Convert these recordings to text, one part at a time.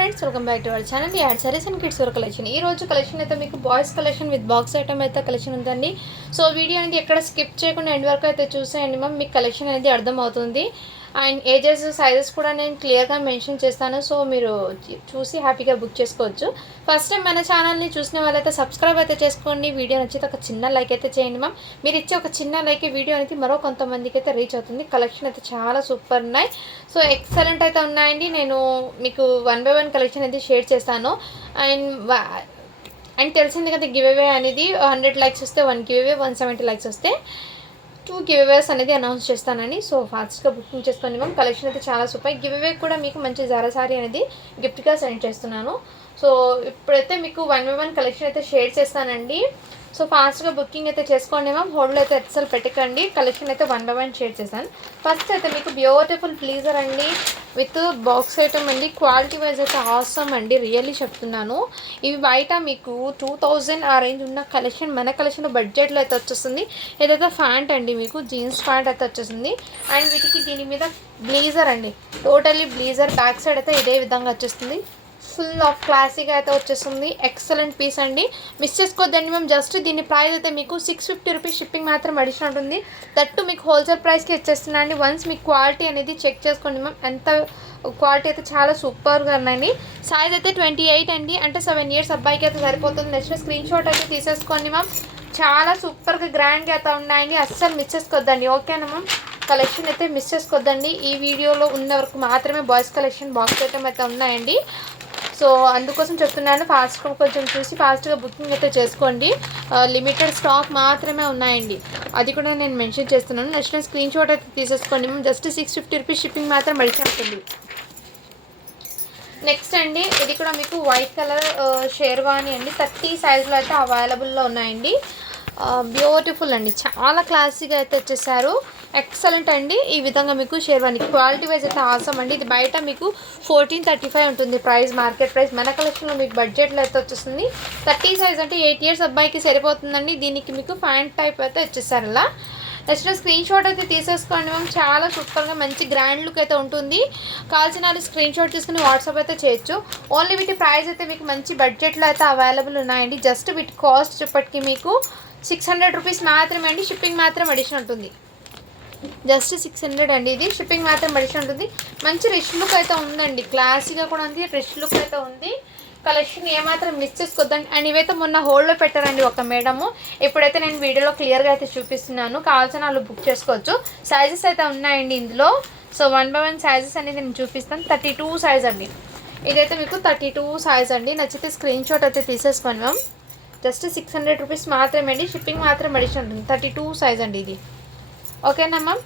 Friends, welcome back to our channel యాడ్ saris and kids wear collection. ఈ రోజు collection అయితే మీకు boys collection with box item అయితే కలెక్షన్ ఉందండి. సో వీడియో అనేది ఎక్కడ స్కిప్ చేయకుండా ఎండ్ వరకు అయితే చూసేయండి మ్యామ్, మీకు కలెక్షన్ అనేది అర్థమవుతుంది. అండ్ ఏజెస్ సైజెస్ కూడా నేను క్లియర్గా మెన్షన్ చేస్తాను, సో మీరు చూసి హ్యాపీగా బుక్ చేసుకోవచ్చు. ఫస్ట్ టైం మన ఛానల్ని చూసిన వాళ్ళైతే సబ్స్క్రైబ్ అయితే చేసుకోండి. వీడియో నచ్చితే ఒక చిన్న లైక్ అయితే చేయండి మ్యామ్. మీరు ఇచ్చే ఒక చిన్న లైక్ వీడియో అనేది మరో కొంతమందికి అయితే రీచ్ అవుతుంది. కలెక్షన్ అయితే చాలా సూపర్ ఉన్నాయి, సో ఎక్సలెంట్ అయితే ఉన్నాయండి. నేను మీకు 1 by 1 కలెక్షన్ అయితే షేర్ చేస్తాను. అండ్ తెలిసింది కదా, గివ్ అవే అనేది 100 లైక్స్ వస్తే 1 గివ్ అవే, 170 లైక్స్ వస్తే 2 గివ్ అవేస్ అనేది అనౌన్స్ చేస్తానని. సో ఫాస్ట్గా బుకింగ్ చేసుకోండి మ్యామ్. కలెక్షన్ అయితే చాలా సూపర్. గివ్ అవే కూడా మీకు మంచి జారా సారీ అనేది గిఫ్ట్గా సెండ్ చేస్తున్నాను. సో ఇప్పుడైతే మీకు 1 by 1 కలెక్షన్ అయితే షేర్ చేస్తానండి. సో ఫాస్ట్గా బుకింగ్ అయితే చేసుకోండి మ్యామ్. హోల్డ్లో అయితే అసలు పెట్టకండి. కలెక్షన్ అయితే 1 by 1 షేర్ చేశాను. ఫస్ట్ అయితే మీకు బ్యూటిఫుల్ ప్లీజర్ అండి విత్ బాక్స్ ఐటమ్ అండి. క్వాలిటీ వైజ్ అయితే ఆసమ్ అండి, రియల్లీ చెప్తున్నాను. ఇవి బయట మీకు 2000 ఆ రేంజ్ ఉన్న కలెక్షన్ మన కలెక్షన్ బడ్జెట్లో అయితే వచ్చేస్తుంది. ఏదైతే ప్యాంట్ అండి, మీకు జీన్స్ ప్యాంట్ అయితే వచ్చేస్తుంది. అండ్ వీటికి దీని మీద బ్లేజర్ అండి, టోటల్లీ బ్లేజర్ బ్యాక్ సైడ్ అయితే ఇదే విధంగా వచ్చేస్తుంది. ఫుల్ ఆఫ్ క్లాసీగా అయితే వచ్చేస్తుంది. ఎక్సలెంట్ పీస్ అండి, మిస్ చేసుకోవద్దండి మేము. జస్ట్ దీని ప్రైస్ అయితే మీకు 650 రూపీస్ షిప్పింగ్ మాత్రం అడిషన్ ఉంటుంది. దట్టు మీకు హోల్సేల్ ప్రైస్కి ఇచ్చేస్తున్నాను అండి. వన్స్ మీకు క్వాలిటీ అనేది చెక్ చేసుకోండి మ్యామ్. ఎంత క్వాలిటీ అయితే చాలా సూపర్గా ఉన్నాయండి. సైజ్ అయితే 28 అండి, అంటే 7 ఇయర్స్ అబ్బాయికి అయితే సరిపోతుంది. నెక్స్ట్ స్క్రీన్ షాట్ అయితే తీసేసుకోండి మ్యామ్. చాలా సూపర్గా గ్రాండ్గా అయితే ఉన్నాయండి, అస్సలు మిస్ చేసుకోవద్దండి. ఓకేనా మ్యామ్? కలెక్షన్ అయితే మిస్ చేసుకోవద్దండి. ఈ వీడియోలో ఉన్న వరకు మాత్రమే బాయ్స్ కలెక్షన్ బాక్స్ ఐటమ్ అయితే ఉన్నాయండి. సో అందుకోసం చెప్తున్నాను, ఫాస్ట్గా కొంచెం చూసి ఫాస్ట్గా బుకింగ్ అయితే చేసుకోండి. లిమిటెడ్ స్టాక్ మాత్రమే ఉన్నాయండి, అది కూడా నేను మెన్షన్ చేస్తున్నాను. నెక్స్ట్ స్క్రీన్ షాట్ అయితే తీసేసుకోండి. జస్ట్ 650 రూపీస్ షిప్పింగ్ మాత్రం మడిచి ఉంటుంది. నెక్స్ట్ అండి, ఇది కూడా మీకు వైట్ కలర్ షేర్వాణి అండి. 30 సైజులో అయితే అవైలబుల్లో ఉన్నాయండి. బ్యూటిఫుల్ అండి, చాలా క్లాసీగా అయితే వచ్చేసారు. ఎక్సలెంట్ అండి. ఈ విధంగా మీకు షేర్వాణి క్వాలిటీ వైజ్ అయితే ఆసమ్ అండి. ఇది బయట మీకు 1435 ఉంటుంది ప్రైస్, మార్కెట్ ప్రైస్. మన కలెక్షన్లో మీకు బడ్జెట్లో అయితే వచ్చేస్తుంది. 30 సైజ్ అంటే 8 ఇయర్స్ అబ్బాయికి సరిపోతుందండి. దీనికి మీకు ప్యాంట్ టైప్ అయితే వచ్చేసారు ఇలా. నెక్స్ట్ స్క్రీన్ షాట్ అయితే తీసేసుకోండి మ్యామ్. చాలా సూపర్గా మంచి గ్రాండ్ లుక్ అయితే ఉంటుంది. కావాల్సిన వాళ్ళు స్క్రీన్ షాట్ తీసుకుని వాట్సాప్ అయితే చేయొచ్చు. ఓన్లీ వీటి ప్రైస్ అయితే మీకు మంచి బడ్జెట్లో అయితే అవైలబుల్ ఉన్నాయండి. జస్ట్ వీటి కాస్ట్ చెప్పటికి మీకు 600 రూపీస్ మాత్రమే అండి. షిప్పింగ్ మాత్రం అడిషన్ ఉంటుంది. జస్ట్ 600 అండి, ఇది షిప్పింగ్ మాత్రం అడిషన్ ఉంటుంది. మంచి రిచ్ లుక్ అయితే ఉందండి, క్లాసీగా కూడా ఉంది, రిచ్ లుక్ అయితే ఉంది. కలెక్షన్ ఏమాత్రం మిస్ చేసుకోవద్దండి. అండ్ ఇవైతే మొన్న హోల్డ్లో పెట్టారండి ఒక మేడము. ఇప్పుడైతే నేను వీడియోలో క్లియర్గా అయితే చూపిస్తున్నాను, కావాల్సిన వాళ్ళు బుక్ చేసుకోవచ్చు. సైజెస్ అయితే ఉన్నాయండి ఇందులో. సో 1 by 1 సైజెస్ అనేది నేను చూపిస్తాను. 32 సైజ్ అండి, ఇదైతే మీకు 32 సైజ్ అండి. నచ్చితే స్క్రీన్ షాట్ అయితే తీసేసుకోండి మ్యామ్. జస్ట్ 600 రూపీస్ మాత్రమే అండి, షిప్పింగ్ మాత్రం అడిషన్ ఉంటుంది. 32 సైజ్ అండి ఇది. ఓకేనా మ్యామ్?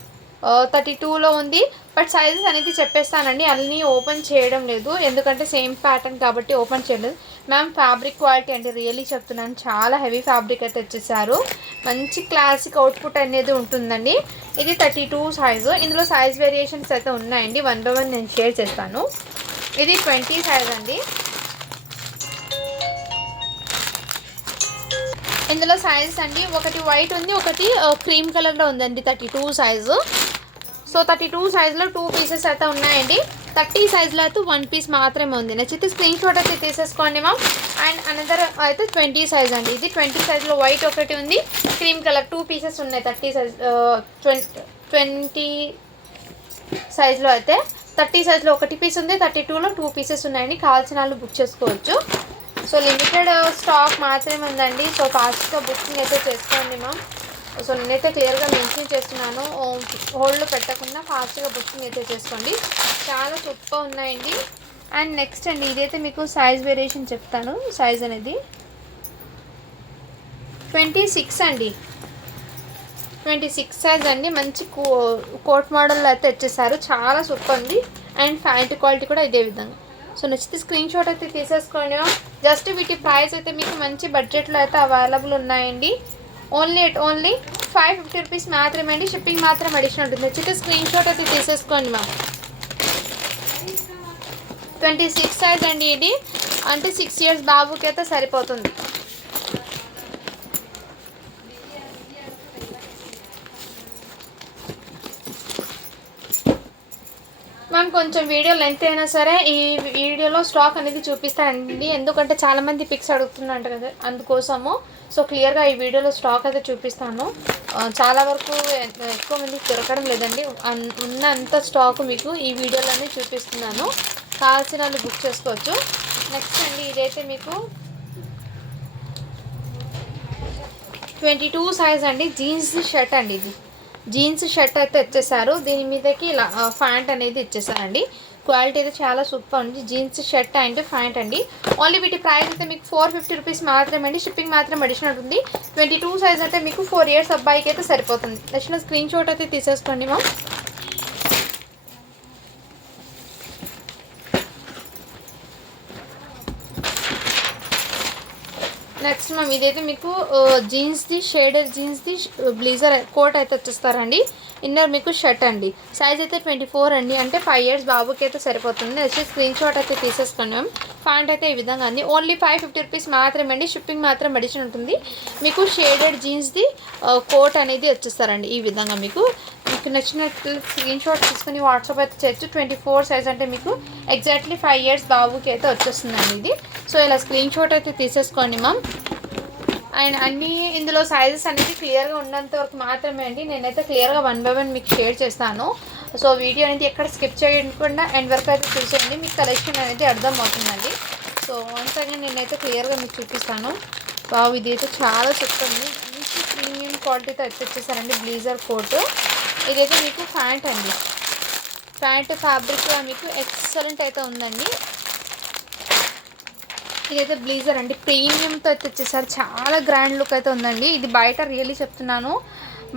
32లో ఉంది, బట్ సైజెస్ అనేది చెప్పేస్తానండి. అన్నీ ఓపెన్ చేయడం లేదు, ఎందుకంటే సేమ్ ప్యాటర్న్ కాబట్టి ఓపెన్ చేయలేదు మ్యామ్. ఫ్యాబ్రిక్ క్వాలిటీ అంటే రియల్లీ చెప్తున్నాను, చాలా హెవీ ఫ్యాబ్రిక్ అయితే వచ్చేసారు. మంచి క్లాసిక్ అవుట్పుట్ అనేది ఉంటుందండి. ఇది 32 సైజు. ఇందులో సైజ్ వేరియేషన్స్ అయితే ఉన్నాయండి. 1 by 1 నేను షేర్ చేస్తాను. ఇది 20 సైజ్ అండి. ఇందులో సైజెస్ అండి, ఒకటి వైట్ ఉంది, ఒకటి క్రీమ్ కలర్లో ఉందండి. 32 సైజు. సో 32 సైజులో 2 పీసెస్ అయితే ఉన్నాయండి. 30 సైజులో అయితే 1 పీస్ మాత్రమే ఉంది. నచ్చితే స్క్రీన్ షాట్ అయితే తీసేసుకోండి మ్యామ్. అండ్ అనదర్ అయితే 20 సైజ్ అండి. ఇది 20 సైజులో వైట్ ఒకటి ఉంది, క్రీమ్ కలర్ 2 పీసెస్ ఉన్నాయి. 30 సైజ్ 20 సైజులో అయితే 30 సైజులో ఒకటి పీస్ ఉంది, 32లో 2 పీసెస్ ఉన్నాయండి. కావాల్సిన వాళ్ళు బుక్ చేసుకోవచ్చు. సో లిమిటెడ్ స్టాక్ మాత్రమే ఉందండి. సో ఫాస్ట్గా బుకింగ్ అయితే చేసుకోండి మ్యామ్. సో నేనైతే క్లియర్గా మెన్షన్ చేస్తున్నాను, హోల్డ్లో పెట్టకుండా ఫాస్ట్గా బుకింగ్ అయితే చేసుకోండి. చాలా సూపర్ ఉన్నాయండి. అండ్ నెక్స్ట్ అండి, ఇదైతే మీకు సైజ్ వేరియేషన్ చెప్తాను. సైజ్ అనేది 26 అండి. 26 సైజ్ అండి. మంచి కోట్ మోడల్లో అయితే వచ్చేసారు. చాలా సూపర్ ఉంది. అండ్ ప్యాంట్ క్వాలిటీ కూడా ఇదే విధంగా. సో నచ్చితే స్క్రీన్ షాట్ అయితే తీసేసుకోండి. జస్ట్ వీటి ప్రైస్ అయితే మీకు మంచి బడ్జెట్లో అయితే అవైలబుల్ ఉన్నాయండి. ఓన్లీ 550 రూపీస్ మాత్రమే అండి, షిప్పింగ్ మాత్రం అడిషన్ ఉంటుంది. నచ్చితే స్క్రీన్ షాట్ అయితే తీసేసుకోండి మ్యామ్. 26 సైజ్ అండి. ఇది అంటే 6 ఇయర్స్ బాబుకి అయితే సరిపోతుంది. మ్యామ్ కొంచెం వీడియో లెంత్ అయినా సరే ఈ వీడియోలో స్టాక్ అనేది చూపిస్తానండి, ఎందుకంటే చాలామంది పిక్స్ అడుగుతున్నారు కదా అందుకోసము. సో క్లియర్గా ఈ వీడియోలో స్టాక్ అయితే చూపిస్తాను. చాలా వరకు ఎక్కువ మందికి దొరకడం లేదండి, ఉన్న అంత స్టాక్ మీకు ఈ వీడియోలోనే చూపిస్తున్నాను. కావాల్సిన వాళ్ళు బుక్ చేసుకోవచ్చు. నెక్స్ట్ అండి ఇదైతే మీకు 22 సైజ్ అండి, జీన్స్ షర్ట్ అండి. ఇది జీన్స్ షర్ట్ అయితే ఇచ్చేసారు, దీని మీదకి ఇలా ప్యాంట్ అనేది ఇచ్చేసారండి. క్వాలిటీ అయితే చాలా సూపర్ ఉంది. జీన్స్ షర్ట్ అండ్ ప్యాంట్ అండి. ఓన్లీ వీటి ప్రైస్ అయితే మీకు 450 రూపీస్ మాత్రమే అండి. షిప్పింగ్ మాత్రం అడిషనల్ ఉంది. 22 సైజ్ అంటే మీకు 4 ఇయర్స్ అబ్బాయికి అయితే సరిపోతుంది. నెక్స్ట్ స్క్రీన్ షాట్ అయితే తీసేసుకోండి మ్యామ్. నెక్స్ట్ మ్యామ్ ఇదైతే మీకు జీన్స్ది షేడెడ్ జీన్స్ది బ్లేజర్ కోట్ అయితే వచ్చేస్తారండి. ఇన్నర్ మీకు షర్ట్ అండి. సైజ్ అయితే 24 అండి, అంటే 5 ఇయర్స్ బాబుకి అయితే సరిపోతుంది. నెక్స్ట్ స్క్రీన్ షాట్ అయితే తీసేసుకోండి మ్యామ్. ప్యాంట్ అయితే ఈ విధంగా అండి. ఓన్లీ 550 రూపీస్ మాత్రమే అండి. షిప్పింగ్ మాత్రం అడిషన్ ఉంటుంది. మీకు షేడెడ్ జీన్స్ది కోట్ అనేది వచ్చేస్తారండి ఈ విధంగా. మీకు నచ్చినట్లు స్క్రీన్ షాట్ తీసుకుని వాట్సాప్ అయితే చేయొచ్చు. 24 సైజ్ అంటే మీకు ఎగ్జాక్ట్లీ 5 ఇయర్స్ బాబుకి అయితే వచ్చేస్తుందండి ఇది. సో ఇలా స్క్రీన్ షాట్ అయితే తీసేసుకోండి మ్యామ్. అండ్ అన్నీ ఇందులో సైజెస్ అనేది క్లియర్గా ఉన్నంత వరకు మాత్రమే అండి. నేనైతే క్లియర్గా 1 by 1 మీకు షేర్ చేస్తాను. సో వీడియో అనేది ఎక్కడ స్కిప్ చేయకుండా ఎండ్ వరకు అయితే చూసేయండి, మీకు కలెక్షన్ అనేది అర్థం అవుతుందండి. సో వన్స్ అగైన్ నేనైతే క్లియర్గా మీకు చూపిస్తాను. బాబు ఇది అయితే చాలా చెప్తుంది, మంచి ప్రీమియం క్వాలిటీతో అయితే వచ్చేసారండి. బ్లేజర్ కోట్ ఇదైతే మీకు ప్యాంట్ అండి. ప్యాంట్ ఫ్యాబ్రిక్ మీకు ఎక్సలెంట్ అయితే ఉందండి. ఇదైతే బ్లేజర్ అండి, ప్రీమియంతో అయితే వచ్చేసారు. చాలా గ్రాండ్ లుక్ అయితే ఉందండి. ఇది బయట రియల్లీ చెప్తున్నాను,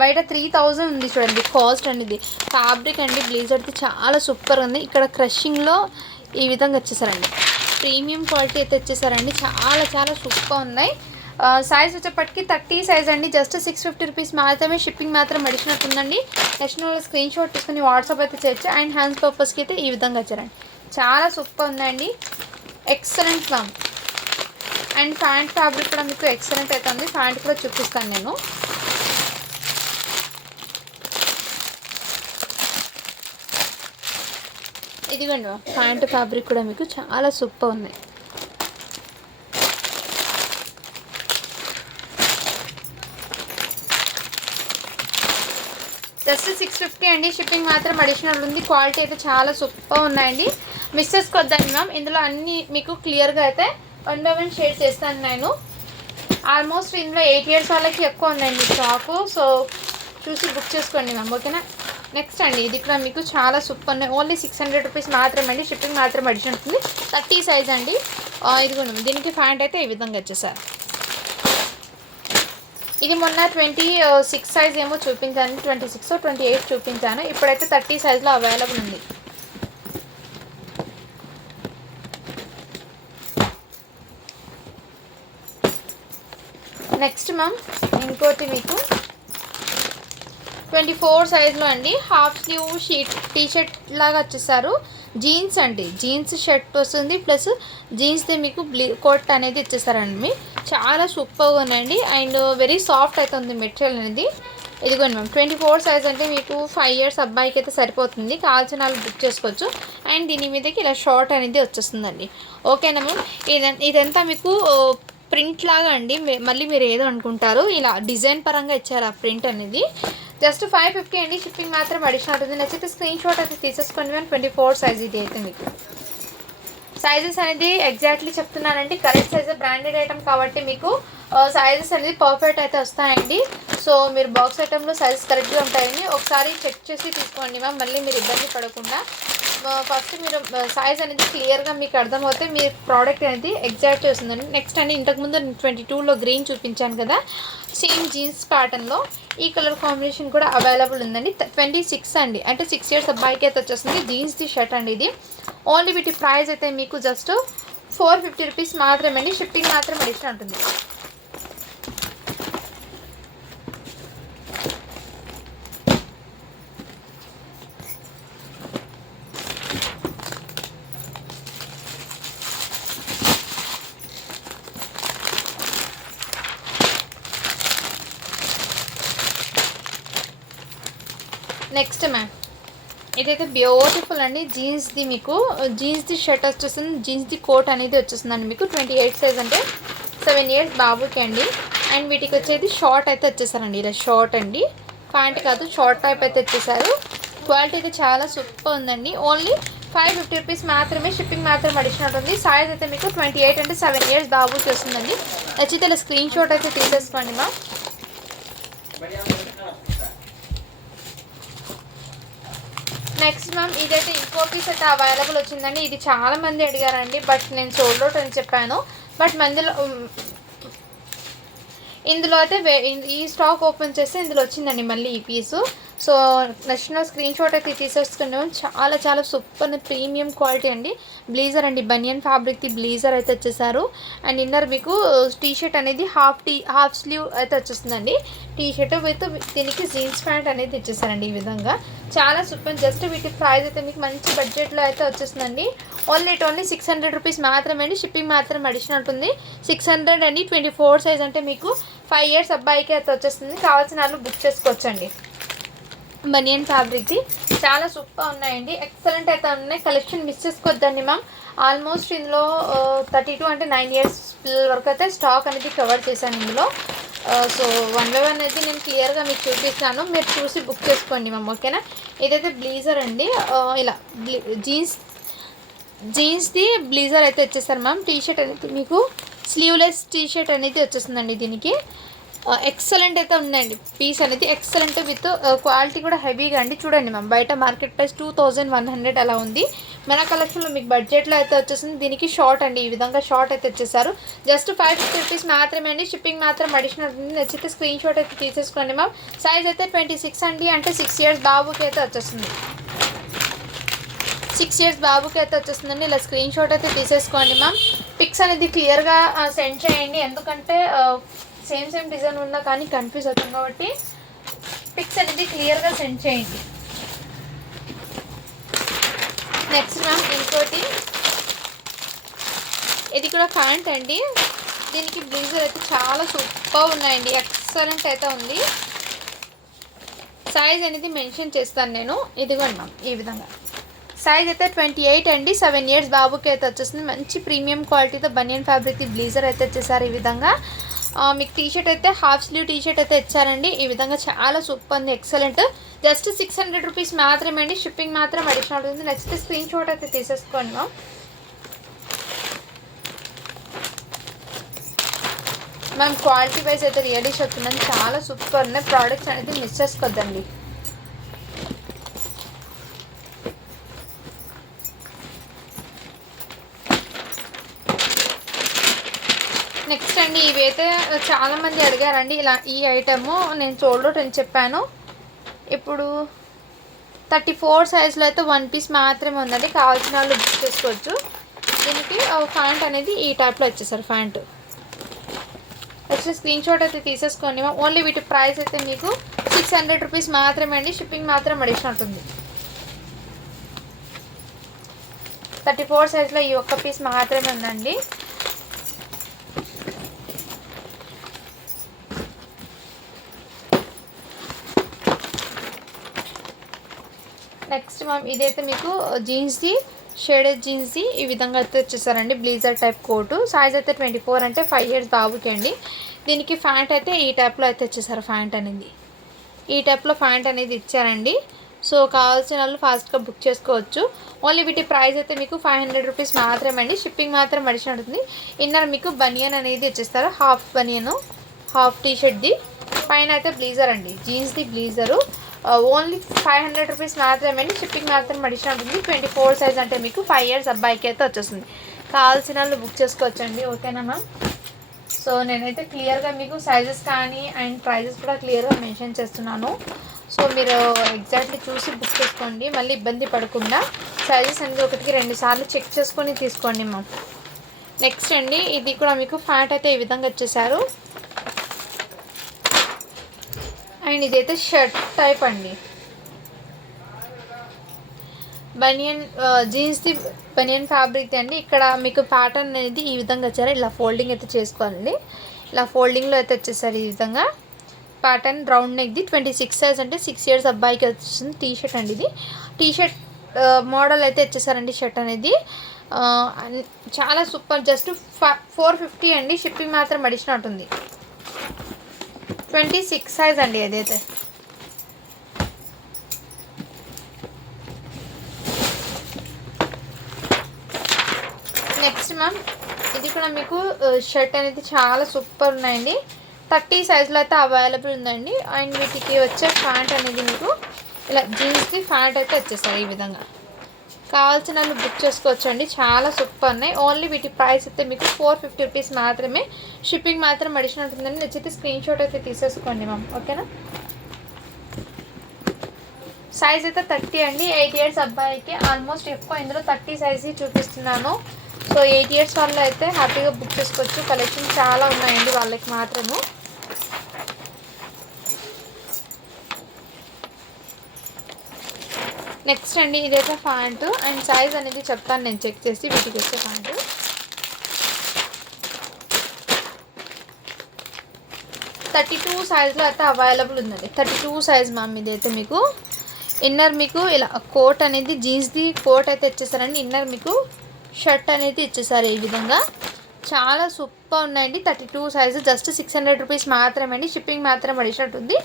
బయట 3000 ఉంది చూడండి కాస్ట్ అండి. ఇది ఫ్యాబ్రిక్ అండి, బ్లేజర్ది చాలా సూపర్ ఉంది. ఇక్కడ క్రషింగ్లో ఈ విధంగా వచ్చేసారండి, ప్రీమియం క్వాలిటీ అయితే వచ్చేసారండి. చాలా చాలా సూపర్ ఉన్నాయి. సైజ్ వచ్చేప్పటికి 30 సైజ్ అండి. జస్ట్ 650 రూపీస్ మాత్రమే. షిప్పింగ్ మాత్రం అడిషనల్ ఉందండి. నెక్స్ట్ స్క్రీన్ షాట్ తీసుకుని వాట్సాప్ అయితే చేయొచ్చు. అండ్ హ్యాండ్స్ పర్పస్కి అయితే ఈ విధంగా వచ్చారండి. చాలా సూపర్ ఉందండి, excellent ma'am. And pant fabric కూడా మీకు ఎక్సలెంట్ అయితే ఉంది. ప్యాంట్ కూడా చూపిస్తాను నేను. ఇదిగోండి ప్యాంట్ ఫ్యాబ్రిక్ కూడా మీకు చాలా సూపర్ ఉన్నాయి. జస్ట్ 650 అండి. షిప్పింగ్ మాత్రం అడిషనల్ ఉంది. క్వాలిటీ అయితే చాలా సూపర్ ఉన్నాయండి, మిస్ చేసుకోవద్దండి మ్యామ్. ఇందులో అన్నీ మీకు క్లియర్గా అయితే 1 by 1 షేర్ చేస్తాను నేను. ఆల్మోస్ట్ ఇందులో 8 ఇయర్స్ వాళ్ళకి ఎక్కువ ఉందండి స్టాకు. సో చూసి బుక్ చేసుకోండి మ్యామ్, ఓకేనా. నెక్స్ట్ అండి ఇది కూడా మీకు చాలా సూపర్ ఉన్నాయి. ఓన్లీ 600 రూపీస్ మాత్రమే అండి. షిప్పింగ్ మాత్రం అడిషన్ ఉంటుంది. 30 సైజ్ అండి. ఇదిగోండి దీనికి ప్యాంట్ అయితే ఈ విధంగా వచ్చేసారు. ఇది మొన్న 26 సైజ్ ఏమో చూపించాను, 26 28 చూపించాను. ఇప్పుడైతే 30 సైజ్లో అవైలబుల్ ఉంది. నెక్స్ట్ మ్యామ్ ఇంకోటి మీకు 24 సైజ్లో అండి. హాఫ్ స్లీవ్ షీట్ టీషర్ట్ లాగా వచ్చేసారు. జీన్స్ అండి, జీన్స్ షర్ట్ వస్తుంది, ప్లస్ జీన్స్ది మీకు కోట్ అనేది ఇచ్చేసారండి. చాలా సూపర్గా ఉన్నాయండి. అండ్ వెరీ సాఫ్ట్ అయితే ఉంది మెటీరియల్ అనేది. ఇదిగోండి మ్యామ్ 24 సైజ్ అంటే మీకు 5 ఇయర్స్ అబ్బాయికి అయితే సరిపోతుంది. కావాల్సిన వాళ్ళు బుక్ చేసుకోవచ్చు. అండ్ దీని మీదకి ఇలా షార్ట్ అనేది వచ్చేస్తుందండి, ఓకేనా మ్యామ్. ఇదంతా మీకు ప్రింట్ లాగా అండి. మళ్ళీ మీరు ఏదో అనుకుంటారు, ఇలా డిజైన్ పరంగా ఇచ్చారు ఆ ప్రింట్ అనేది. జస్ట్ 550 అండి. షిప్పింగ్ మాత్రం అడిషనల్ ఉంటుంది. నచ్చితే స్క్రీన్ షాట్ అయితే తీసేసుకోండి మ్యామ్. 24 సైజ్ ఇది అయితే మీకు. సైజెస్ అనేది ఎగ్జాక్ట్లీ చెప్తున్నానండి, కరెక్ట్ సైజ్, బ్రాండెడ్ ఐటమ్ కాబట్టి మీకు సైజెస్ అనేది పర్ఫెక్ట్ అయితే వస్తాయండి. సో మీరు బాక్స్ ఐటెంలో సైజెస్ కరెక్ట్గా ఉంటాయండి. ఒకసారి చెక్ చేసి తీసుకోండి మ్యామ్, మళ్ళీ మీరు ఇబ్బంది పడకుండా. ఫస్ట్ మీరు సైజ్ అనేది క్లియర్గా మీకు అర్థమవుతే మీ ప్రోడక్ట్ అనేది ఎగ్జాక్ట్ వస్తుందండి. నెక్స్ట్ అండి ఇంతకుముందు 22లో గ్రీన్ చూపించాను కదా, సేమ్ జీన్స్ ప్యాటర్న్లో ఈ కలర్ కాంబినేషన్ కూడా అవైలబుల్ ఉందండి. 26 అండి, అంటే 6 ఇయర్స్ అబ్బాయికి అయితే వచ్చేస్తుంది. జీన్స్ది షర్ట్ అండి ఇది. ఓన్లీ వీటి ప్రైస్ అయితే మీకు జస్ట్ 450 రూపీస్ మాత్రమే అండి. షిప్పింగ్ మాత్రం అడిషనల్ ఉంటుంది. నెక్స్ట్ మ్యామ్ ఇదైతే బ్యూటిఫుల్ అండి. జీన్స్ది మీకు జీన్స్ది షర్ట్ వచ్చేస్తుంది, జీన్స్ది కోట్ అనేది వచ్చేస్తుందండి మీకు 28 సైజ్ అంటే 7 ఇయర్స్ బాబుకి అండి. అండ్ వీటికి వచ్చేది షార్ట్ అయితే వచ్చేసారండి, ఇలా షార్ట్ అండి, ప్యాంట్ కాదు షార్ట్ టైప్ అయితే వచ్చేసారు. క్వాలిటీ అయితే చాలా సూపర్ ఉందండి. ఓన్లీ 550 రూపీస్ మాత్రమే, షిప్పింగ్ మాత్రం అడిషనల్ ఉంది. సైజ్ అయితే మీకు 28 అంటే 7 ఇయర్స్ బాబుకి వస్తుందండి. నచ్చితే ఇలా స్క్రీన్ షాట్ అయితే తీసేసుకోండి మా. నెక్స్ట్ మ్యామ్ ఇదైతే ఇంకో పీస్ అయితే అవైలబుల్ వచ్చిందండి. ఇది చాలా మంది అడిగారండి, బట్ నేను సోల్డ్ అవుట్ అని చెప్పాను. బట్ ఇందులో అయితే ఈ స్టాక్ ఓపెన్ చేస్తే ఇందులో వచ్చిందండి మళ్ళీ ఈ పీసు. సో నచ్చిన స్క్రీన్ షాట్ అయితే తీసేసుకున్నాము. చాలా చాలా సూపర్ ప్రీమియం క్వాలిటీ అండి. బ్లేజర్ అండి, బనియన్ ఫ్యాబ్రిక్ది బ్లేజర్ అయితే వచ్చేసారు. అండ్ ఇన్నర్ మీకు టీషర్ట్ అనేది హాఫ్ స్లీవ్ అయితే వచ్చేస్తుందండి. టీషర్ట్ విత్ దీనికి జీన్స్ ప్యాంట్ అనేది ఇచ్చేసారండి ఈ విధంగా. చాలా సూపర్. జస్ట్ వీటి ప్రైస్ అయితే మీకు మంచి బడ్జెట్లో అయితే వచ్చేస్తుందండి. ఓన్లీ 600 రూపీస్ మాత్రమే అండి. షిప్పింగ్ మాత్రం అడిషనల్ ఉంటుంది. 600 అండి. 24 సైజ్ అంటే మీకు 5 ఇయర్స్ అబ్బాయికి అయితే వచ్చేస్తుంది. కావాల్సిన వాళ్ళు బుక్ చేసుకోవచ్చండి. బనియన్ ఫ్యాబ్రిక్ది చాలా సూపర్ ఉన్నాయండి, ఎక్సలెంట్ అయితే ఉన్నాయి. కలెక్షన్ మిస్ చేసుకోవద్దండి మ్యామ్. ఆల్మోస్ట్ ఇందులో 32 అంటే 9 ఇయర్స్ పిల్లల వరకు అయితే స్టాక్ అనేది కవర్ చేశాను ఇందులో. సో 1 బై 1 అయితే నేను క్లియర్గా మీకు చూపిస్తాను, మీరు చూసి బుక్ చేసుకోండి మ్యామ్, ఓకేనా. ఇదైతే బ్లీజర్ అండి, ఇలా జీన్స్ది బ్లీజర్ అయితే వచ్చేసారు మ్యామ్. టీషర్ట్ అనేది మీకు స్లీవ్లెస్ టీషర్ట్ అనేది వచ్చేస్తుందండి. దీనికి ఎక్సలెంట్ అయితే ఉందండి పీస్ అనేది, ఎక్సలెంట్ విత్ క్వాలిటీ కూడా హెవీగా అండి. చూడండి మ్యామ్, బయట మార్కెట్ ప్రైస్ 2100 అలా ఉంది. మన కలెక్షన్లో మీకు బడ్జెట్లో అయితే వచ్చేసింది. దీనికి షార్ట్ అండి, ఈ విధంగా షార్ట్ అయితే వచ్చేసారు. జస్ట్ 550 రూపీస్ మాత్రమే అండి. షిప్పింగ్ మాత్రం అడిషనల్ ఉంది. నచ్చితే స్క్రీన్ షాట్ అయితే తీసేసుకోండి మ్యామ్. సైజ్ అయితే 26 అండి, అంటే 6 ఇయర్స్ బాబుకి అయితే వచ్చేస్తుంది. 6 ఇయర్స్ బాబుకి అయితే వచ్చేస్తుందండి. ఇలా స్క్రీన్ షాట్ అయితే తీసేసుకోండి మ్యామ్. పిక్స్ అనేది క్లియర్గా సెండ్ చేయండి, ఎందుకంటే సేమ్ డిజైన్ ఉన్నా కానీ కన్ఫ్యూజ్ అవుతుంది కాబట్టి పిక్స్ అనేది క్లియర్గా సెండ్ చేయండి. నెక్స్ట్ మ్యామ్ ఇంకోటి, ఇది కూడా ప్యాంట్ అండి. దీనికి బ్లేజర్ అయితే చాలా సూపర్ ఉన్నాయండి, ఎక్సలెంట్ అయితే ఉంది. సైజ్ అనేది మెన్షన్ చేస్తాను నేను, ఇదిగోండి మ్యామ్ ఈ విధంగా. సైజ్ అయితే 28 అండి, 7 ఇయర్స్ బాబుకి అయితే వచ్చేస్తుంది. మంచి ప్రీమియం క్వాలిటీతో బనియన్ ఫ్యాబ్రిక్ బ్లేజర్ అయితే వచ్చేసారు ఈ విధంగా. మీకు టీషర్ట్ అయితే హాఫ్ స్లీవ్ టీషర్ట్ అయితే ఇచ్చారండి ఈ విధంగా. చాలా సూపర్ ఉంది, ఎక్సలెంట్. జస్ట్ 600 రూపీస్ మాత్రమే అండి. షిప్పింగ్ మాత్రం అడిషనల్ ఉంది. నచ్చితే స్క్రీన్ షాట్ అయితే తీసేసుకోండి మ్యామ్. మ్యామ్ క్వాలిటీ వైజ్ అయితే రియల్లీ చెప్తున్నాను, చాలా సూపర్ ఉన్నాయి. ప్రోడక్ట్స్ అనేది మిస్ చేసుకోవద్దండి. నెక్స్ట్ అండి, ఇవైతే చాలామంది అడిగారండి. ఇలా ఈ ఐటము నేను సోల్డ్ అవుట్ అని చెప్పాను. ఇప్పుడు 34 సైజ్లో అయితే 1 పీస్ మాత్రమే ఉందండి. కావాల్సిన వాళ్ళు బుక్ చేసుకోవచ్చు. దీనికి ప్యాంట్ అనేది ఈ టైప్లో వచ్చేసారు ప్యాంటు. వచ్చే స్క్రీన్ షాట్ అయితే తీసేసుకోండి. ఓన్లీ వీటి ప్రైస్ అయితే మీకు 600 రూపీస్ మాత్రమే అండి. షిప్పింగ్ మాత్రం అడిషనల్ ఉంటుంది. 34 సైజ్లో ఈ ఒక్క పీస్ మాత్రమే ఉందండి. నెక్స్ట్ మ్యామ్ ఇదైతే మీకు జీన్స్ది షేడెడ్ జీన్స్ది ఈ విధంగా అయితే వచ్చేసారండి. Blazer type coat. సైజ్ అయితే 24 అంటే 5 ఇయర్స్ బాబుకి అండి. దీనికి ప్యాంట్ అయితే ఈ టైప్లో అయితే వచ్చేసారు. ప్యాంట్ అనేది ఈ టైప్లో ప్యాంట్ అనేది ఇచ్చారండి. సో కావాల్సిన వాళ్ళు ఫాస్ట్గా బుక్ చేసుకోవచ్చు. ఓన్లీ వీటి ప్రైస్ అయితే మీకు 500 రూపీస్ మాత్రమే అండి. షిప్పింగ్ మాత్రం అడిషనల్ ఉంటుంది. ఇన్నర్ మీకు బనియన్ అనేది ఇచ్చేస్తారు, హాఫ్ బనియను, హాఫ్ టీషర్ట్ది. పైన అయితే బ్లేజర్ అండి, జీన్స్ది బ్లేజరు. ఓన్లీ 500 రూపీస్ మాత్రమే అండి. షిప్పింగ్ మాత్రం అడిషనల్ ఉంటుంది. 24 సైజ్ అంటే మీకు 5 ఇయర్స్ అబ్బాయికి అయితే వచ్చేస్తుంది. కావాల్సిన వాళ్ళు బుక్ చేసుకోవచ్చండి, ఓకేనా మ్యామ్. సో నేనైతే క్లియర్గా మీకు సైజెస్ కానీ అండ్ ప్రైజెస్ కూడా క్లియర్గా మెన్షన్ చేస్తున్నాను. సో మీరు ఎగ్జాక్ట్లీ చూసి బుక్ చేసుకోండి, మళ్ళీ ఇబ్బంది పడకుండా. సైజెస్ అనేది 1కి 2 సార్లు చెక్ చేసుకొని తీసుకోండి మ్యామ్. నెక్స్ట్ అండి, ఇది కూడా మీకు ప్యాంట్ అయితే ఈ విధంగా వచ్చేసారు. అండ్ ఇదైతే షర్ట్ టైప్ అండి, బనియన్ జీన్స్ది బనియన్ ఫ్యాబ్రిక్ అండి. ఇక్కడ మీకు ప్యాటర్న్ అనేది ఈ విధంగా వచ్చారు. ఇలా ఫోల్డింగ్ అయితే చేసుకోవాలండి. ఇలా ఫోల్డింగ్లో అయితే వచ్చేసారు ఈ విధంగా. ప్యాటర్న్ రౌండ్ నెక్ది 26 సైజ్ అంటే 6 ఇయర్స్ అబ్బాయికి వచ్చింది టీ షర్ట్ అండి. ఇది టీ షర్ట్ మోడల్ అయితే ఇచ్చేసారండి. షర్ట్ అనేది చాలా సూపర్. జస్ట్ 450 అండి. షిప్పింగ్ మాత్రం అడిషనల్ ఉంటుంది. 26 సైజ్ అండి అదైతే. నెక్స్ట్ మ్యామ్ ఇది కూడా మీకు షర్ట్ అనేది చాలా సూపర్ ఉన్నాయండి. 30 సైజులో అయితే అవైలబుల్ ఉందండి. అండ్ వీటికి వచ్చే ప్యాంట్ అనేది మీకు ఇలా జీన్స్కి ప్యాంట్ అయితే వచ్చేసారు. ఈ విధంగా కావాల్సిన వాళ్ళు బుక్ చేసుకోవచ్చండి. చాలా సూపర్ ఉన్నాయి. ఓన్లీ వీటి ప్రైస్ అయితే మీకు 450 రూపీస్ మాత్రమే. షిప్పింగ్ మాత్రం అడిషనల్ ఉంటుందండి. నచ్చితే స్క్రీన్ షాట్ అయితే తీసేసుకోండి మ్యామ్. ఓకేనా. సైజ్ అయితే 30 అండి. 8 ఇయర్స్ అబ్బాయికి ఆల్మోస్ట్ ఎక్కువ ఇందులో 30 సైజ్ చూపిస్తున్నాను. సో 8 ఇయర్స్ వాళ్ళు అయితే హ్యాపీగా బుక్ చేసుకోవచ్చు. కలెక్షన్ చాలా ఉన్నాయండి వాళ్ళకి మాత్రము. నెక్స్ట్ అండి ఇదైతే ప్యాంటు అండ్ సైజ్ అనేది చెప్తాను నేను చెక్ చేసి. వీటికి వచ్చే ప్యాంటు 32 సైజ్లో అయితే అవైలబుల్ ఉందండి. 32 సైజ్ మ్యామ్. ఇదైతే మీకు ఇన్నర్ మీకు ఇలా కోట్ అనేది జీన్స్ది కోట్ అయితే ఇచ్చేసారండి. ఇన్నర్ మీకు షర్ట్ అనేది ఇచ్చేసారు. ఈ విధంగా చాలా సూపర్ ఉన్నాయండి. 32 సైజు జస్ట్ 600 రూపీస్ మాత్రమే అండి. షిప్పింగ్ మాత్రం అడిషనల్ ఉంది.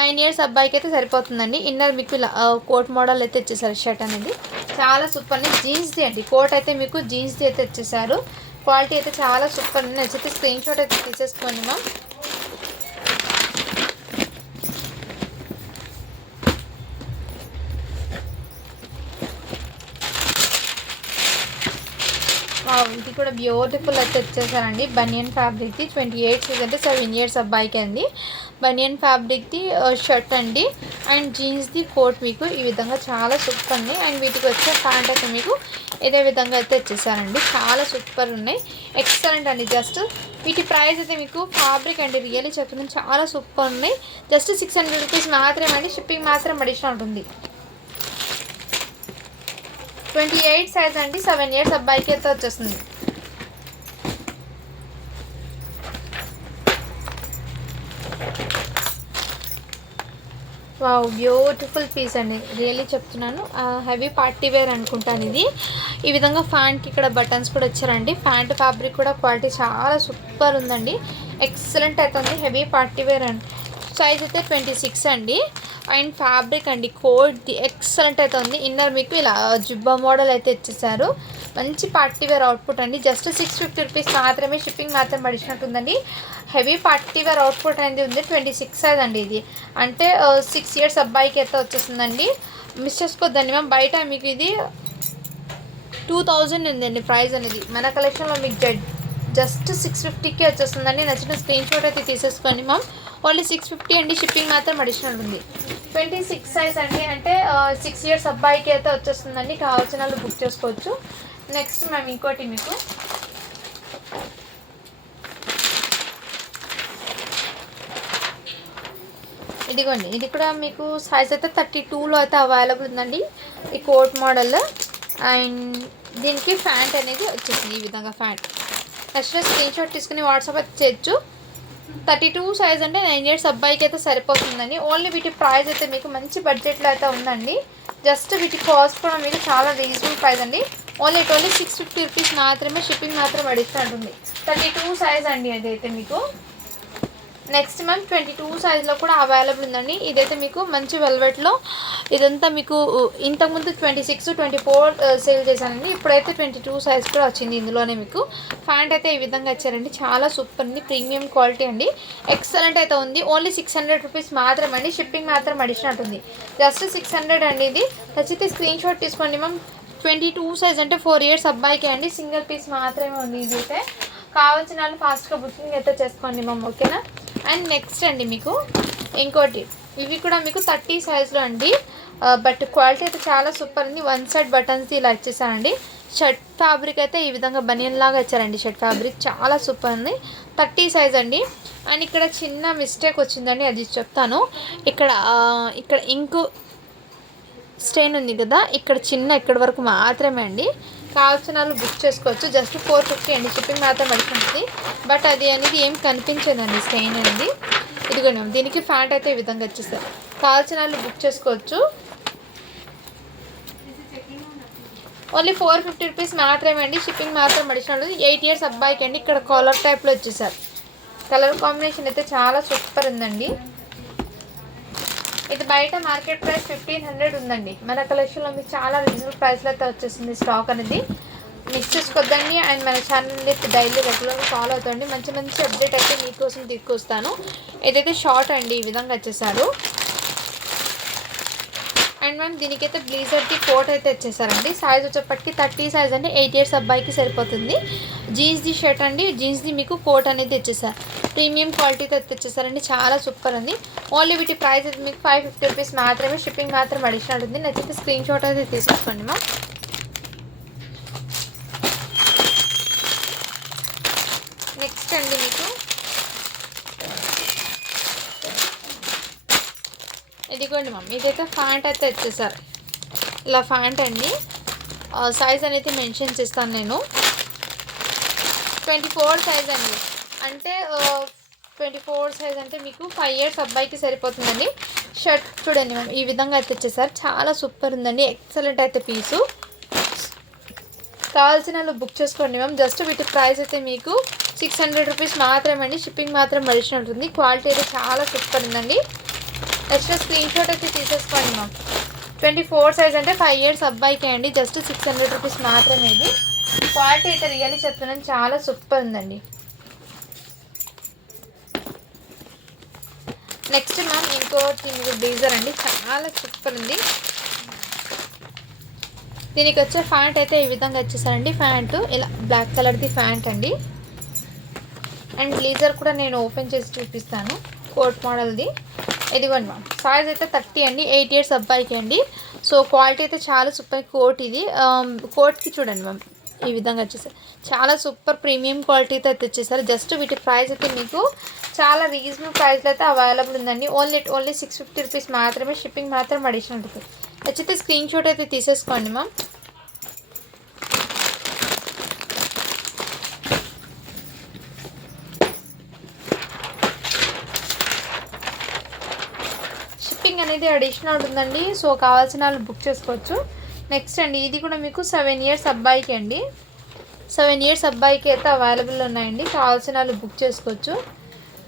9 ఇయర్స్ అబ్బాయికి అయితే సరిపోతుందండి. ఇన్నర్ మీకు ఇలా కోట్ మోడల్ అయితే ఇచ్చేసారు. షర్ట్ అనేది చాలా సూపర్ అండి. జీన్స్ది అండి. కోట్ అయితే మీకు జీన్స్ది అయితే ఇచ్చేసారు. క్వాలిటీ అయితే చాలా సూపర్ అండి. నచ్చితే స్క్రీన్ షాట్ అయితే తీసేసుకోండి మ్యామ్. ఇది కూడా బ్యూటిఫుల్ అయితే వచ్చేసారండి. బనియన్ ఫ్యాబ్రిక్ది 28 సైజ్ అంటే 7 ఇయర్స్ అబ్బాయికి అండి. బనియన్ ఫ్యాబ్రిక్ది షర్ట్ అండి. అండ్ జీన్స్ది కోట్ మీకు ఈ విధంగా చాలా సూపర్ అండి. అండ్ వీటికి వచ్చే ప్యాంట్ అయితే మీకు ఇదే విధంగా అయితే వచ్చేసారండి. చాలా సూపర్ ఉన్నాయి. ఎక్సలెంట్ అండి. జస్ట్ వీటి ప్రైస్ అయితే మీకు ఫ్యాబ్రిక్ అండి రియల్లీ చెప్తున్నాను చాలా సూపర్ ఉన్నాయి. జస్ట్ 600 రూపీస్ మాత్రమే అండి. షిప్పింగ్ మాత్రం అడిషనల్ ఉంటుంది. 28 సైజ్ అండి. 7 ఇయర్స్ అబ్బాయికి అయితే వచ్చేస్తుంది. వావ్ బ్యూటిఫుల్ పీస్ అండి రియల్లీ చెప్తున్నాను. హెవీ పార్టీ వేర్ అనుకుంటాను ఇది. ఈ విధంగా ఫ్యాంట్కి ఇక్కడ బటన్స్ కూడా వచ్చారండి. ప్యాంట్ ఫ్యాబ్రిక్ కూడా క్వాలిటీ చాలా సూపర్ ఉందండి. ఎక్సలెంట్ అవుతుంది. హెవీ పార్టీ వేర్ అండి. సైజ్ అయితే 26 అండి. అండ్ ఫ్యాబ్రిక్ అండి కోట్ ఎక్సలెంట్ అయితే ఉంది. ఇన్నర్ మీకు ఇలా జుబ్బా మోడల్ అయితే ఇచ్చేసారు. మంచి పార్టీ వేర్ అవుట్పుట్ అండి. జస్ట్ 650 రూపీస్ మాత్రమే. షిప్పింగ్ మాత్రం అడిషనల్ ఉందండి. హెవీ పార్టీ వేర్ అవుట్పుట్ అనేది ఉంది. 26 సైజ్ అండి. ఇది అంటే 6 ఇయర్స్ అబ్బాయికి అయితే వచ్చేస్తుందండి. మిస్ చేసుకోవద్దండి మ్యామ్. బయట మీకు ఇది 2000 ఉందండి ప్రైస్ అనేది. మన కలెక్షన్లో మీకు జస్ట్ 650కే వచ్చేస్తుందండి. నచ్చిన స్క్రీన్ షాట్ అయితే తీసేసుకోండి మ్యామ్. ఓన్లీ 650 అండి. షిప్పింగ్ మాత్రం అడిషనల్ ఉంది. 26 సైజ్ అండి. అంటే 6 ఇయర్స్ అబ్బాయికి అయితే వచ్చేస్తుందండి. కావాల్సిన వాళ్ళు బుక్ చేసుకోవచ్చు. నెక్స్ట్ మ్యామ్ ఇంకోటి మీకు ఇదిగోండి. ఇది కూడా మీకు సైజ్ అయితే 32లో అయితే అవైలబుల్ ఉందండి. ఈ కోట్ మోడల్ అండ్ దీనికి ప్యాంట్ అనేది వచ్చేసింది. ఈ విధంగా ప్యాంట్ నెక్స్ట్ స్క్రీన్ షాట్ తీసుకుని వాట్సాప్ అయితే చేయొచ్చు. 32 సైజ్ అంటే 9 ఇయర్స్ అబ్బాయికి అయితే సరిపోతుందండి. ఓన్లీ వీటి ప్రైస్ అయితే మీకు మంచి బడ్జెట్లో అయితే ఉందండి. జస్ట్ వీటి కాస్ట్ కూడా మీకు చాలా రీజనబుల్ ప్రైస్ అండి. ఓన్లీ 650 రూపీస్ మాత్రమే. షిప్పింగ్ మాత్రం అడిషనల్ ఉంటుంది. 32 సైజ్ అండి అదైతే మీకు. నెక్స్ట్ మ్యామ్ 22 సైజ్లో కూడా అవైలబుల్ ఉందండి. ఇదైతే మీకు మంచి వెల్వెట్లో ఇదంతా మీకు ఇంతకుముందు 26, 24 సేల్ చేశానండి. ఇప్పుడైతే 22 సైజ్ కూడా వచ్చింది. ఇందులోనే మీకు ప్యాంట్ అయితే ఈ విధంగా ఇచ్చారండి. చాలా సూపర్ అండి. ప్రీమియం క్వాలిటీ అండి. ఎక్సలెంట్ అయితే ఉంది. ఓన్లీ 600 రూపీస్ మాత్రమే అండి. షిప్పింగ్ మాత్రం అడిషనల్ ఉంది. జస్ట్ 600 అండి. ఇది నచ్చితే స్క్రీన్ షాట్ తీసుకోండి మ్యామ్. 22 సైజ్ అంటే 4 ఇయర్స్ అబ్బాయికి అండి. సింగిల్ పీస్ మాత్రమే ఉంది. ఇది అయితే కావాల్సిన వాళ్ళు ఫాస్ట్గా బుకింగ్ అయితే చేసుకోండి మ్యామ్. ఓకేనా. అండ్ నెక్స్ట్ అండి మీకు ఇంకోటి ఇవి కూడా మీకు 30 సైజ్లో అండి. బట్ క్వాలిటీ అయితే చాలా సూపర్ ఉంది. వన్ సైడ్ బటన్స్ ఇలా ఇచ్చేసారండి. షర్ట్ ఫ్యాబ్రిక్ అయితే ఈ విధంగా బనియన్ లాగా ఇచ్చారండి. షర్ట్ ఫ్యాబ్రిక్ చాలా సూపర్ ఉంది. 30 సైజ్ అండి. అండ్ ఇక్కడ చిన్న మిస్టేక్ వచ్చిందండి. అది చెప్తాను. ఇక్కడ ఇంకు స్టెయిన్ ఉంది కదా, ఇక్కడ ఇక్కడ వరకు మాత్రమే అండి. కావాల్సిన వాళ్ళు బుక్ చేసుకోవచ్చు. జస్ట్ 450 అండి. షిప్పింగ్ మాత్రం పడుతుంది. బట్ అది అనేది ఏం కనిపించదండి స్టెయిన్ అనేది. ఇదిగోండి మ్యామ్, దీనికి ప్యాంట్ అయితే ఈ విధంగా వచ్చేస్తారు. కావాల్సిన వాళ్ళు బుక్ చేసుకోవచ్చు. ఓన్లీ 450 రూపీస్ మాత్రమే అండి. షిప్పింగ్ మాత్రం అడిషనల్. 8 ఇయర్స్ అబ్బాయికి అండి. ఇక్కడ కాలర్ టైప్లో వచ్చేసారు. కలర్ కాంబినేషన్ అయితే చాలా సూపర్ ఉందండి. ఇది బయట మార్కెట్ ప్రైస్ 1500 ఉందండి. మన కలెక్షన్లో మీకు చాలా రీజనబుల్ ప్రైస్లో అయితే వచ్చేసింది స్టాక్ అనేది. మిక్స్ చేసుకోద్దండి. అండ్ మన ఛానల్ని డైలీ రెగ్యులర్గా ఫాలో అవుతుంది. మంచి మంచి అప్డేట్ అయితే మీకోసం తీసుకొస్తాను. ఏదైతే షార్ట్ అండి ఈ విధంగా వచ్చేసారు. అండ్ మ్యామ్ దీనికైతే బ్లీజర్కి కోట్ అయితే వచ్చేసారండి. సైజ్ వచ్చేప్పటికి 30 సైజ్ అండి. 8 ఇయర్స్ అబ్బాయికి సరిపోతుంది. జీన్స్ది షర్ట్ అండి. జీన్స్ది మీకు కోట్ అనేది తెచ్చేసారు. ప్రీమియం క్వాలిటీతో తెచ్చేసారండి. చాలా సూపర్ ఉంది. ఓన్లీ వీటి ప్రైస్ అయితే మీకు 550 రూపీస్ మాత్రమే. షిప్పింగ్ మాత్రం అడిషనల్ ఉంది. నచ్చితే స్క్రీన్ షాట్ అయితే తీసుకోండి మ్యామ్. నెక్స్ట్ అండి మీకు ఇదిగోండి మ్యామ్, ఇదైతే ప్యాంట్ అయితే వచ్చేసారు. ఇలా ప్యాంట్ అండి. సైజ్ అనేది మెన్షన్ చేస్తాను నేను. 24 సైజ్ అండి. అంటే 24 సైజ్ అంటే మీకు 5 ఇయర్స్ అబ్బాయికి సరిపోతుందండి. షర్ట్ చూడండి మ్యామ్, ఈ విధంగా అయితే వచ్చేసారు. చాలా సూపర్ ఉందండి. ఎక్సలెంట్ అయితే పీసు. కావాల్సిన వాళ్ళు బుక్ చేసుకోండి మ్యామ్. జస్ట్ వీటి ప్రైస్ అయితే మీకు 600 రూపీస్ మాత్రమే అండి. షిప్పింగ్ మాత్రం మడిషన్ ఉంటుంది. క్వాలిటీ అయితే చాలా సూపర్ ఉందండి. నెక్స్ట్ స్క్రీన్ షాట్ అయితే తీసేసుకోండి మ్యామ్. 24 సైజ్ అంటే 5 ఇయర్స్ అబ్బాయికి అండి. జస్ట్ 600 రూపీస్ మాత్రమే. ఇది క్వాలిటీ అయితే రియల్లీ చెప్తున్నాను, చాలా సూపర్ ఉందండి. నెక్స్ట్ మ్యామ్ ఇంకోటి బ్లేజర్ అండి. చాలా సూపర్ ఉంది. దీనికి వచ్చే ప్యాంట్ అయితే ఈ విధంగా వచ్చేసారండి. ప్యాంటు ఇలా బ్లాక్ కలర్ది ప్యాంట్ అండి. అండ్ బ్లేజర్ కూడా నేను ఓపెన్ చేసి చూపిస్తాను. కోట్ మోడల్ది. ఇదిగోండి మ్యామ్, సైజ్ అయితే 30 అండి. 8 ఇయర్స్ అబ్బాయికి అండి. సో క్వాలిటీ అయితే చాలా సూపర్. కోట్ ఇది కోట్కి చూడండి మ్యామ్, ఈ విధంగా వచ్చేసారు. చాలా సూపర్ ప్రీమియం క్వాలిటీతో అయితే వచ్చేసారు. జస్ట్ వీటి ప్రైస్ అయితే మీకు చాలా రీజనబుల్ ప్రైస్లో అయితే అవైలబుల్ ఉందండి. ఓన్లీ 650 రూపీస్ మాత్రమే. షిప్పింగ్ మాత్రం అడిషనల్ ఉంటుంది. నచ్చితే స్క్రీన్ షాట్ అయితే తీసేసుకోండి మ్యామ్. షిప్పింగ్ అనేది అడిషనల్ ఉందండి. సో కావాల్సిన వాళ్ళు బుక్ చేసుకోవచ్చు. నెక్స్ట్ అండి ఇది కూడా మీకు 7 ఇయర్స్ అబ్బాయికి అండి. 7 ఇయర్స్ అబ్బాయికి అయితే అవైలబుల్ ఉన్నాయండి. కావాల్సిన వాళ్ళు బుక్ చేసుకోవచ్చు.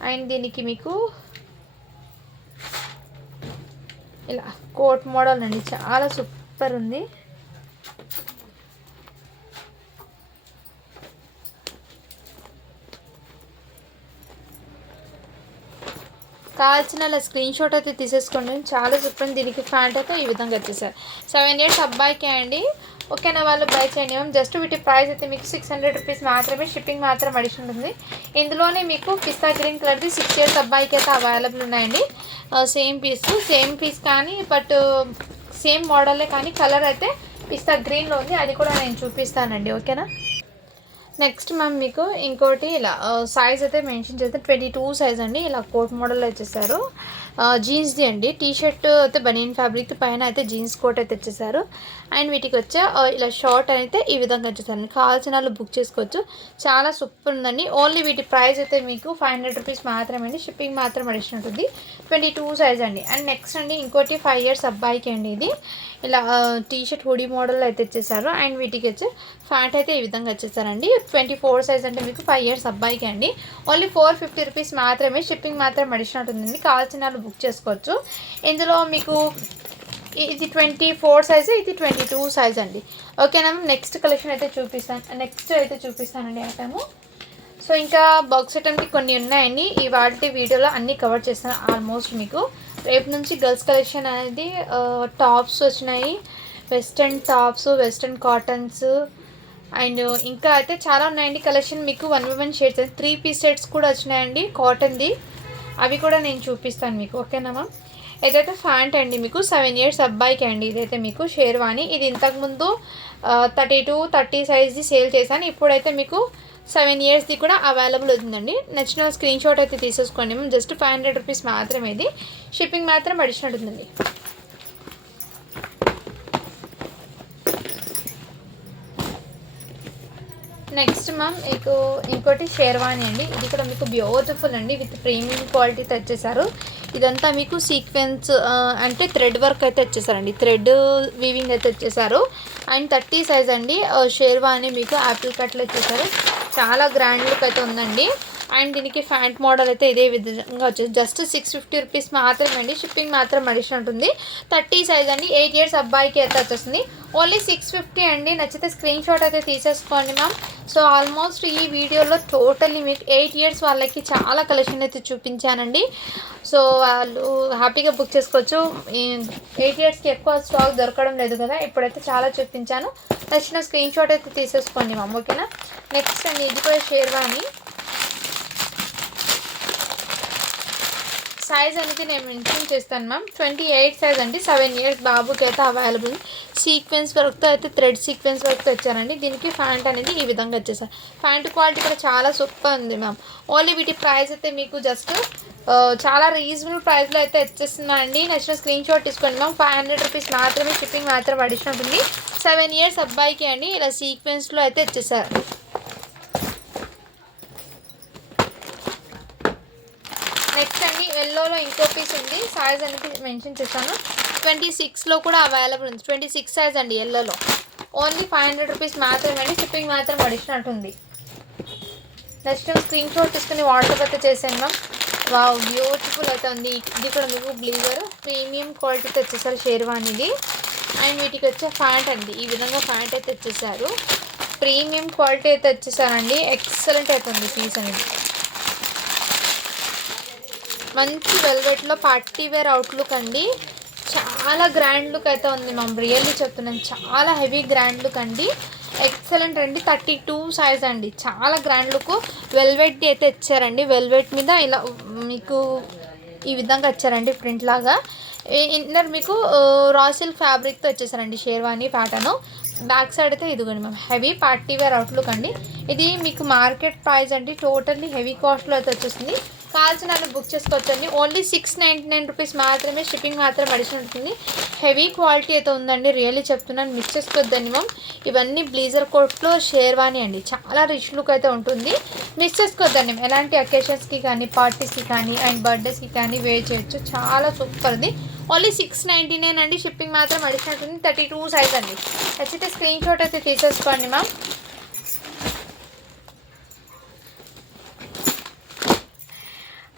అండ్ దీనికి మీకు ఇలా కోట్ మోడల్ అండి. చాలా సూపర్ ఉంది. కావాల్సిన స్క్రీన్ షాట్ అయితే తీసేసుకోండి. చాలా సూపర్. దీనికి ప్యాంట్ అయితే ఈ విధంగా వచ్చేసారు. 7 ఇయర్స్ అబ్బాయికి అండి. ఓకేనా, వాళ్ళు బై చేయండి మ్యామ్. జస్ట్ వీటి ప్రైస్ అయితే మీకు 600 రూపీస్ మాత్రమే. షిప్పింగ్ మాత్రం అడిషన్ ఉంది. ఇందులోనే మీకు పిస్తా గ్రీన్ కలర్ది 6 ఇయర్స్ అబ్బాయికి అయితే అవైలబుల్ ఉన్నాయండి. సేమ్ పీస్ కానీ బట్ సేమ్ మోడలే కానీ కలర్ అయితే పిస్తా గ్రీన్లో ఉంది. అది కూడా నేను చూపిస్తానండి. ఓకేనా. నెక్స్ట్ మ్యామ్ మీకు ఇంకోటి ఇలా సైజ్ అయితే మెన్షన్ చేస్తే 22 సైజ్ అండి. ఇలా కోట్ మోడల్లో వచ్చేసారు. జీన్స్ది అండి. టీ షర్ట్ అయితే బనీన్ ఫ్యాబ్రిక్ పైన అయితే జీన్స్ కోట్ అయితే వచ్చేసారు. అండ్ వీటికి వచ్చే ఇలా షార్ట్ అయితే ఈ విధంగా వచ్చేసారు. కావాల్సిన వాళ్ళు బుక్ చేసుకోవచ్చు. చాలా సూపర్ ఉందండి. ఓన్లీ వీటి ప్రైస్ అయితే మీకు 500 రూపీస్ మాత్రమే అండి. షిప్పింగ్ మాత్రం అడిషన్ ఉంటుంది. 22 సైజ్ అండి. అండ్ నెక్స్ట్ అండి ఇంకోటి 5 ఇయర్స్ అబ్బాయికి అండి. ఇది ఇలా టీ షర్ట్ హుడీ మోడల్లో అయితే వచ్చేసారు. అండ్ వీటికి వచ్చే ప్యాంట్ అయితే ఈ విధంగా వచ్చేసారండి. 24 సైజ్ అంటే మీకు 5 ఇయర్స్ అబ్బాయికి అండి. ఓన్లీ 450 రూపీస్ మాత్రమే. షిప్పింగ్ మాత్రం అడిషన్ ఉంటుందండి. కావాల్సిన వాళ్ళు బుక్ చేసుకోవచ్చు. ఇందులో మీకు ఇది 24 సైజు, ఇది 22 సైజ్ అండి. ఓకేనా. నెక్స్ట్ కలెక్షన్ అయితే చూపిస్తానండి ఐటము. సో ఇంకా బాక్స్ ఐటమ్కి కొన్ని ఉన్నాయండి. ఇవాళ వీడియోలో అన్నీ కవర్ చేస్తాను ఆల్మోస్ట్. మీకు రేపు నుంచి గర్ల్స్ కలెక్షన్ అనేది టాప్స్ వచ్చినాయి. Western tops, western cottons and ఇంకా అయితే చాలా ఉన్నాయండి కలెక్షన్. మీకు 1/1 షేడ్స్ 3 పీస్ సెట్స్ కూడా వచ్చినాయండి కాటన్ది. అవి కూడా నేను చూపిస్తాను మీకు. ఓకేనా మ్యామ్. ఏదైతే ప్యాంట్ అండి మీకు 7 ఇయర్స్ అబ్బాయికి అండి. ఇదైతే మీకు షేర్వాణి. ఇది ఇంతకుముందు 32-30 సైజ్ది సేల్ చేశాను. ఇప్పుడైతే మీకు 7 ఇయర్స్ది కూడా అవైలబుల్ అవుతుందండి. నచ్చిన స్క్రీన్ షాట్ అయితే తీసేసుకోండి మ్యామ్. జస్ట్ 500 రూపీస్ మాత్రమే. ఇది షిప్పింగ్ మాత్రం అడిషనల్ ఉందండి. నెక్స్ట్ మ్యామ్ మీకు ఇంకోటి షేర్వాణి అండి. ఇది కూడా మీకు బ్యూటిఫుల్ అండి, విత్ ప్రీమియం క్వాలిటీతో వచ్చేసారు. ఇదంతా మీకు సీక్వెన్స్ అంటే థ్రెడ్ వర్క్ అయితే వచ్చేసారండి, థ్రెడ్ వీవింగ్ అయితే వచ్చేసారు. అండ్ 30 సైజ్ అండి. షేర్వాణి మీకు యాపిల్ కట్లో వచ్చేసారు. చాలా గ్రాండ్ లుక్ అయితే ఉందండి. అండ్ దీనికి ఫ్యాంట్ మోడల్ అయితే ఇదే విధంగా వచ్చేసి జస్ట్ 650 రూపీస్ మాత్రమే అండి. షిప్పింగ్ మాత్రం అడిషన్ ఉంటుంది. 30 సైజ్ అండి. 8 ఇయర్స్ అబ్బాయికి అయితే వచ్చేస్తుంది. ఓన్లీ 650 అండి. నచ్చితే స్క్రీన్ షాట్ అయితే తీసేసుకోండి మ్యామ్. సో ఆల్మోస్ట్ ఈ వీడియోలో టోటల్లీ మీకు 8 ఇయర్స్ వాళ్ళకి చాలా కలెక్షన్ అయితే చూపించానండి. సో వాళ్ళు హ్యాపీగా బుక్ చేసుకోవచ్చు. 8 ఇయర్స్కి ఎక్కువ స్టాక్ దొరకడం లేదు కదా, ఇప్పుడైతే చాలా చూపించాను. నచ్చిన స్క్రీన్ షాట్ అయితే తీసేసుకోండి మ్యామ్, ఓకేనా. నెక్స్ట్ అండి ఇది కూడా షేర్వాణి. సైజ్ అనేది నేను మెన్షన్ చేస్తాను మ్యామ్. 28 సైజ్ అండి. 7 ఇయర్స్ బాబుకి అయితే అవైలబుల్. సీక్వెన్స్ వర్క్తో అయితే థ్రెడ్ సీక్వెన్స్ వర్క్తో వచ్చారండి. దీనికి ప్యాంట్ అనేది ఈ విధంగా వచ్చేసారు. ప్యాంట్ క్వాలిటీ కూడా చాలా సూపర్ ఉంది మ్యామ్. ఓన్లీ వీటి ప్రైస్ అయితే మీకు జస్ట్ చాలా రీజనబుల్ ప్రైస్లో అయితే వచ్చేస్తున్నా అండి. నచ్చిన స్క్రీన్ షాట్ తీసుకోండి మ్యామ్. 500 రూపీస్ మాత్రమే. షిప్పింగ్ మాత్రం అడిషన్ ఉంటుంది. 7 ఇయర్స్ అబ్బాయికి అండి. ఇలా సీక్వెన్స్లో అయితే వచ్చేసారు. నెక్స్ట్ అండి ఎల్లోలో ఇంకో పీస్ ఉంది. సైజ్ అనేది మెన్షన్ చేశాను. 26లో కూడా అవైలబుల్ ఉంది. 26 సైజ్ అండి ఎల్లోలో. ఓన్లీ 500 రూపీస్ మాత్రమే అండి. షిప్పింగ్ మాత్రం అడిషనల్ ఉంటుంది. నెక్స్ట్ స్క్రీన్ షాట్ తీసుకుని వాట్సాప్ అయితే చేశాను మ్యామ్. వావ్ బ్యూటిఫుల్ అయితే ఉంది. ఇది కూడా మీకు బ్లీజర్ ప్రీమియం క్వాలిటీతో వచ్చేసారు షేర్వాణిది. అండ్ వీటికి వచ్చే ప్యాంట్ అండి ఈ విధంగా ప్యాంట్ అయితే వచ్చేసారు. ప్రీమియం క్వాలిటీ అయితే వచ్చేసారండి. ఎక్సలెంట్ అవుతుంది పీస్ అనేది. మంచి వెల్వెట్లో పార్టీ వేర్ అవుట్లుక్ అండి. చాలా గ్రాండ్ లుక్ అయితే ఉంది మ్యామ్. రియల్లీ చెప్తున్నాను, చాలా హెవీ గ్రాండ్ లుక్ అండి. ఎక్సలెంట్ అండి. 32 సైజ్ అండి. చాలా గ్రాండ్ లుక్. వెల్వెట్ అయితే ఇచ్చారండి. వెల్వెట్ మీద ఇలా మీకు ఈ విధంగా వచ్చారండి ప్రింట్ లాగా. ఇన్నర్ మీకు రా సిల్క్ ఫ్యాబ్రిక్తో వచ్చేసారండి షేర్వాణి ప్యాటర్ను. బ్యాక్ సైడ్ అయితే ఇదిగోండి ma'am. Heavy party wear outlook అండి. ఇది మీకు మార్కెట్ ప్రైస్ అండి. టోటల్లీ హెవీ కాస్ట్లో అయితే వచ్చేసింది. కావాల్సిన బుక్ చేసుకోవచ్చండి. ఓన్లీ 699 రూపీస్ మాత్రమే. షిప్పింగ్ మాత్రం అడిషన్ ఉంటుంది. హెవీ క్వాలిటీ అయితే ఉందండి. రియల్లీ చెప్తున్నాను, మిస్ చేసుకోవద్దండి మ్యామ్. ఇవన్నీ బ్లీజర్ కోట్లో షేర్వాణి అండి. చాలా రిచ్ లుక్ అయితే ఉంటుంది. మిస్ చేసుకోవద్దండి. ఎలాంటి అకేషన్స్కి కానీ పార్టీస్కి కానీ అండ్ బర్త్డేస్కి కానీ వేర్ చేయొచ్చు. చాలా సూపర్ది. ఓన్లీ 699 అండి. షిప్పింగ్ మాత్రం అడిషన్ ఉంటుంది. 32 సైజ్ అండి. నచ్చితే స్క్రీన్ షాట్ అయితే తీసేసుకోండి మ్యామ్.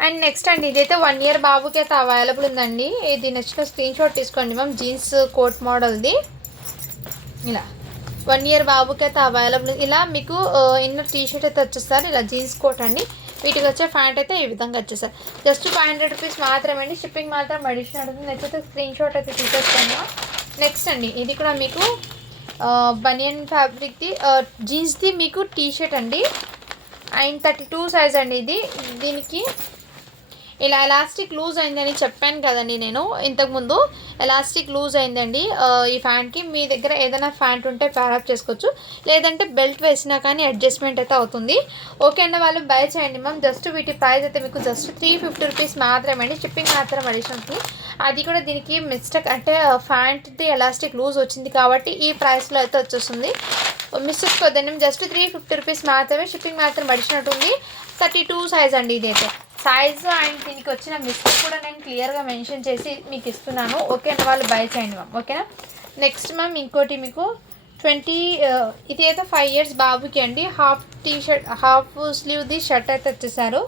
అండ్ నెక్స్ట్ అండి ఇదైతే 1 ఇయర్ బాబుకి అయితే అవైలబుల్ ఉందండి. ఇది నచ్చిన స్క్రీన్ షాట్ తీసుకోండి మ్యామ్. జీన్స్ కోట్ మోడల్ది. ఇలా 1 ఇయర్ బాబుకి అయితే అవైలబుల్. ఇలా మీకు ఇన్నర్ టీషర్ట్ అయితే వచ్చేస్తారు. ఇలా జీన్స్ కోట్ అండి. వీటికి వచ్చే ప్యాంట్ అయితే ఈ విధంగా వచ్చేసారు. జస్ట్ 500 రూపీస్ మాత్రమే అండి. షిప్పింగ్ మాత్రం అడిషన్ ఉంటుంది. నచ్చితే స్క్రీన్ షాట్ అయితే తీసేసుకోండి. నెక్స్ట్ అండి ఇది కూడా మీకు బనియన్ ఫ్యాబ్రిక్ది జీన్స్ది మీకు టీషర్ట్ అండి. అండ్ 32 సైజ్ అండి ఇది. దీనికి ఇలా ఎలాస్టిక్ లూజ్ అయిందని చెప్పాను కదండి నేను ఇంతకుముందు. ఎలాస్టిక్ లూజ్ అయిందండి ఈ ఫ్యాంట్కి. మీ దగ్గర ఏదైనా ఫ్యాంట్ ఉంటే ప్యారప్ చేసుకోవచ్చు, లేదంటే బెల్ట్ వేసినా కానీ అడ్జస్ట్మెంట్ అయితే అవుతుంది. ఓకే అండి, వాళ్ళు బై చేయండి మ్యామ్. జస్ట్ వీటి ప్రైస్ అయితే మీకు జస్ట్ 350 రూపీస్ మాత్రమే అండి. షిప్పింగ్ మాత్రం అడిషన్ ఉంటుంది. అది కూడా దీనికి మిస్టేక్ అంటే ఫ్యాంట్ది ఎలాస్టిక్ లూజ్ వచ్చింది కాబట్టి ఈ ప్రైస్లో అయితే వచ్చేస్తుంది. మిస్ చేసుకోవద్దండి. జస్ట్ 350 రూపీస్ మాత్రమే. షిప్పింగ్ మాత్రం అడిషన్ ఉంటుంది. 32 సైజ్ అండి ఇదైతే. సైజ్ అండ్ దీనికి వచ్చిన మిస్టేక్ కూడా నేను క్లియర్గా మెన్షన్ చేసి మీకు ఇస్తున్నాను. ఓకే అండి, వాళ్ళు బై చేయండి మ్యామ్. ఓకేనా. నెక్స్ట్ మ్యామ్ ఇంకోటి మీకు 20 ఇది అయితే 5 ఇయర్స్ బాబుకి అండి. హాఫ్ టీషర్ట్ హాఫ్ స్లీవ్ది షర్ట్ అయితే వచ్చేసారు.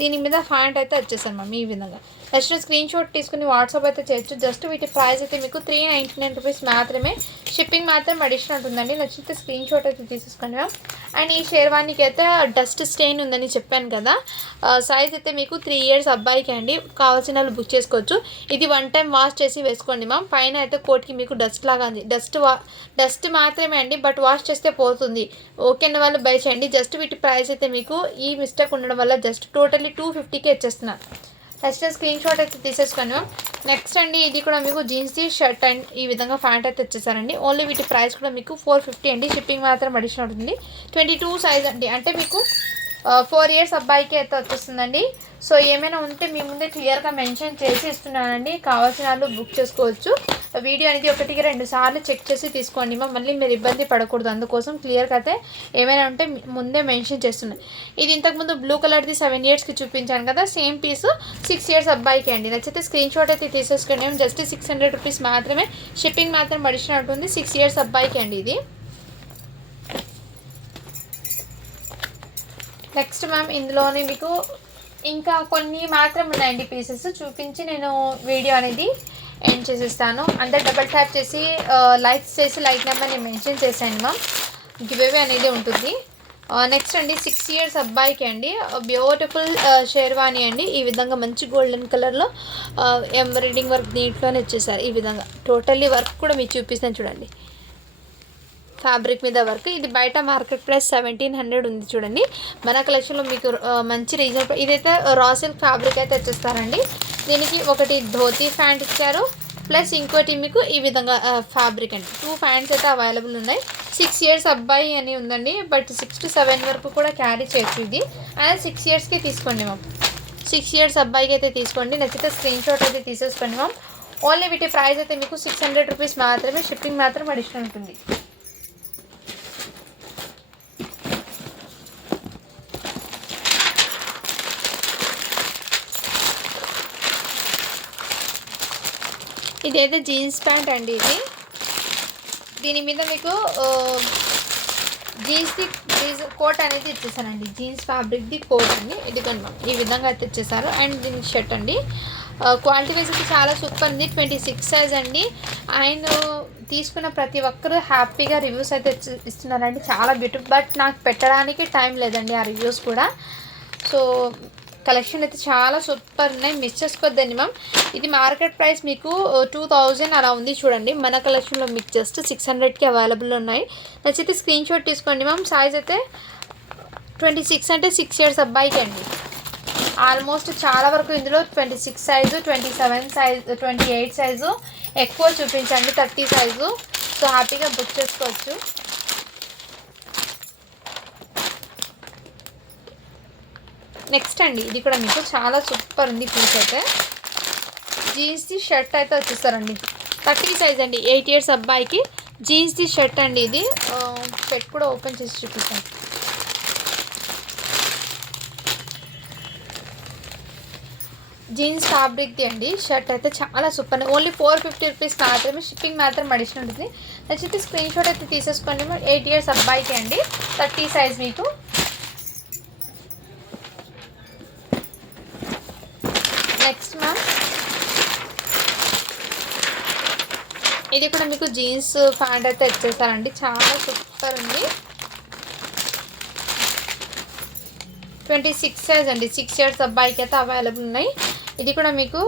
దీని మీద ప్యాంట్ అయితే వచ్చేసారు మ్యామ్ ఈ విధంగా. నెక్స్ట్ స్క్రీన్ షాట్ తీసుకుని వాట్సాప్ అయితే చేయొచ్చు. జస్ట్ వీటి ప్రైస్ అయితే మీకు 399 రూపీస్ మాత్రమే. షిప్పింగ్ మాత్రం అడిషన్ ఉంటుందండి. నచ్చితే స్క్రీన్ షాట్ అయితే తీసేసుకోండి మ్యామ్. అండ్ ఈ షేర్వానికి అయితే డస్ట్ స్టెయిన్ ఉందని చెప్పాను కదా. సైజ్ అయితే మీకు 3 ఇయర్స్ అబ్బాయికి అండి. కావాల్సిన వాళ్ళు బుక్ చేసుకోవచ్చు. ఇది 1 టైం వాష్ చేసి వేసుకోండి మ్యామ్. పైన అయితే కోట్కి మీకు డస్ట్ లాగా ఉంది. డస్ట్ మాత్రమే అండి, బట్ వాష్ చేస్తే పోతుంది. ఓకే అన్న వాళ్ళు బై చేయండి. జస్ట్ వీటి ప్రైస్ అయితే మీకు ఈ మిస్టేక్ ఉండడం వల్ల జస్ట్ టోటల్లీ 250కి ఇచ్చేస్తున్నాను. నెక్స్ట్ స్క్రీన్ షాట్ అయితే తీసేసుకోండి మ్యామ్. నెక్స్ట్ అండి ఇది కూడా మీకు జీన్స్ది షర్ట్ అండ్ ఈ విధంగా ప్యాంట్ అయితే వచ్చేసారండి. ఓన్లీ వీటి ప్రైస్ కూడా మీకు 450 అండి. షిప్పింగ్ మాత్రం అడిషన్ ఉంటుంది. 22 సైజ్ అండి. అంటే మీకు 4 ఇయర్స్ అబ్బాయికి అయితే వచ్చేస్తుందండి. సో ఏమైనా ఉంటే మీ ముందే క్లియర్గా మెన్షన్ చేసి ఇస్తున్నానండి. కావాల్సిన వాళ్ళు బుక్ చేసుకోవచ్చు. వీడియో అనేది 1-2 సార్లు చెక్ చేసి తీసుకోండి మ్యామ్. మళ్ళీ మీరు ఇబ్బంది పడకూడదు, అందుకోసం క్లియర్గా అయితే ఏమైనా ఉంటే ముందే మెన్షన్ చేస్తున్నాయి. ఇది ఇంతకుముందు బ్లూ కలర్ది 7 ఇయర్స్కి చూపించాను కదా, సేమ్ పీసు 6 ఇయర్స్ అబ్బాయికి అండి. నచ్చితే స్క్రీన్ షాట్ అయితే తీసేసుకోండి మ్యామ్. జస్ట్ 600 రూపీస్ మాత్రమే, షిప్పింగ్ మాత్రం అడిషనల్ ఉంటుంది. 6 ఇయర్స్ అబ్బాయికి అండి ఇది. నెక్స్ట్ మ్యామ్ ఇందులోనే మీకు ఇంకా కొన్ని మాత్రం ఉన్నాయండి పీసెస్, చూపించి నేను వీడియో అనేది ఎండ్ చేసేస్తాను. అందరు డబల్ ట్యాప్ చేసి లైక్స్ చేసి లైక్ నెంబర్ని మెన్షన్ చేసేయండి మ్యామ్, గివ్ అవే అనేది ఉంటుంది. నెక్స్ట్ అండి 6 ఇయర్స్ అబ్బాయికి అండి బ్యూటిఫుల్ షేర్వాణి అండి. ఈ విధంగా మంచి గోల్డెన్ కలర్లో ఎంబ్రాయిడింగ్ వర్క్ దీంట్లోనే వచ్చేసారు. ఈ విధంగా టోటల్లీ వర్క్ కూడా మీకు చూపిస్తాను చూడండి, ఫ్యాబ్రిక్ మీద వర్క్. ఇది బయట మార్కెట్ ప్రైస్ 1700 ఉంది చూడండి. మన కలెక్షన్లో మీకు మంచి రీజనబుల్. ఇదైతే రా సిల్క్ ఫ్యాబ్రిక్ అయితే వచ్చేస్తారండి. దీనికి ఒకటి ధోతీ ప్యాంట్ ఇచ్చారు, ప్లస్ ఇంకోటి మీకు ఈ విధంగా ఫ్యాబ్రిక్ అండి. 2 ప్యాంట్స్ అయితే అవైలబుల్ ఉన్నాయి. 6 ఇయర్స్ అబ్బాయి అని ఉందండి, బట్ 6 to 7 వరకు కూడా క్యారీ చేయొచ్చు. ఇది అలా 6 ఇయర్స్కి తీసుకోండి మ్యామ్. 6 ఇయర్స్ అబ్బాయికి అయితే తీసుకోండి. నచ్చితే స్క్రీన్ షాట్ అయితే తీసేసుకోండి మ్యామ్. ఓన్లీ వీటి ప్రైస్ అయితే మీకు 600 రూపీస్ మాత్రమే, షిప్పింగ్ మాత్రం అడిషనల్ ఉంటుంది. ఇదైతే జీన్స్ ప్యాంట్ అండి. దీని మీద మీకు జీన్స్ది కోట్ అనేది ఇచ్చేసానండి, జీన్స్ ఫ్యాబ్రిక్ది కోట్ అండి. ఇది కొన్నాం, ఈ విధంగా అయితే ఇచ్చేసారు. అండ్ దీనికి షర్ట్ అండి. క్వాలిటీ వైజ్ అయితే చాలా సూపర్ ఉంది. 26 సైజ్ అండి. అండ్ తీసుకున్న ప్రతి ఒక్కరు హ్యాపీగా రివ్యూస్ అయితే ఇస్తున్నారండి, చాలా బ్యూటిఫుల్. బట్ నాకు పెట్టడానికి టైం లేదండి ఆ రివ్యూస్ కూడా. సో కలెక్షన్ అయితే చాలా సూపర్ ఉన్నాయి, మిస్ చేసుకోవద్దండి మ్యామ్. ఇది మార్కెట్ ప్రైస్ మీకు 2000 అలా ఉంది చూడండి. మన కలెక్షన్లో మీకు జస్ట్ 600కి అవైలబుల్ ఉన్నాయి. నచ్చితే స్క్రీన్ షాట్ తీసుకోండి మ్యామ్. సైజ్ అయితే 26 అంటే 6 ఇయర్స్ అబ్బాయికి అండి. ఆల్మోస్ట్ చాలా వరకు ఇందులో 26 సైజు, 27 సైజు, 28 సైజు ఎక్కువ చూపించండి, 30 సైజు. సో హ్యాపీగా బుక్ చేసుకోవచ్చు. నెక్స్ట్ అండి ఇది కూడా మీకు చాలా సూపర్ ఉంది పీస్ అయితే. జీన్స్ది షర్ట్ అయితే వచ్చేస్తారండి, 30 సైజ్ అండి, 8 ఇయర్స్ అబ్బాయికి జీన్స్ది షర్ట్ అండి. ఇది షర్ట్ కూడా ఓపెన్ చేసి చూపిస్తాను. జీన్స్ ఫ్యాబ్రిక్ది అండి షర్ట్ అయితే చాలా సూపర్. ఓన్లీ 450 రూపీస్ మాత్రమే, షిప్పింగ్ మాత్రం అడిషనల్ ఉంటుంది. నచ్చితే స్క్రీన్ షాట్ అయితే తీసేసుకోండి. 8 ఇయర్స్ అబ్బాయికి అండి, 30 సైజ్ మీకు. నెక్స్ట్ మ్యామ్ ఇది కూడా మీకు జీన్స్ ప్యాంట్ అయితే ఇచ్చేసారండి, చాలా సూపర్ ఉంది. 26 సైజ్ అండి, 6 ఇయర్స్ అబ్బాయికి అయితే అవైలబుల్ ఉన్నాయి. ఇది కూడా మీకు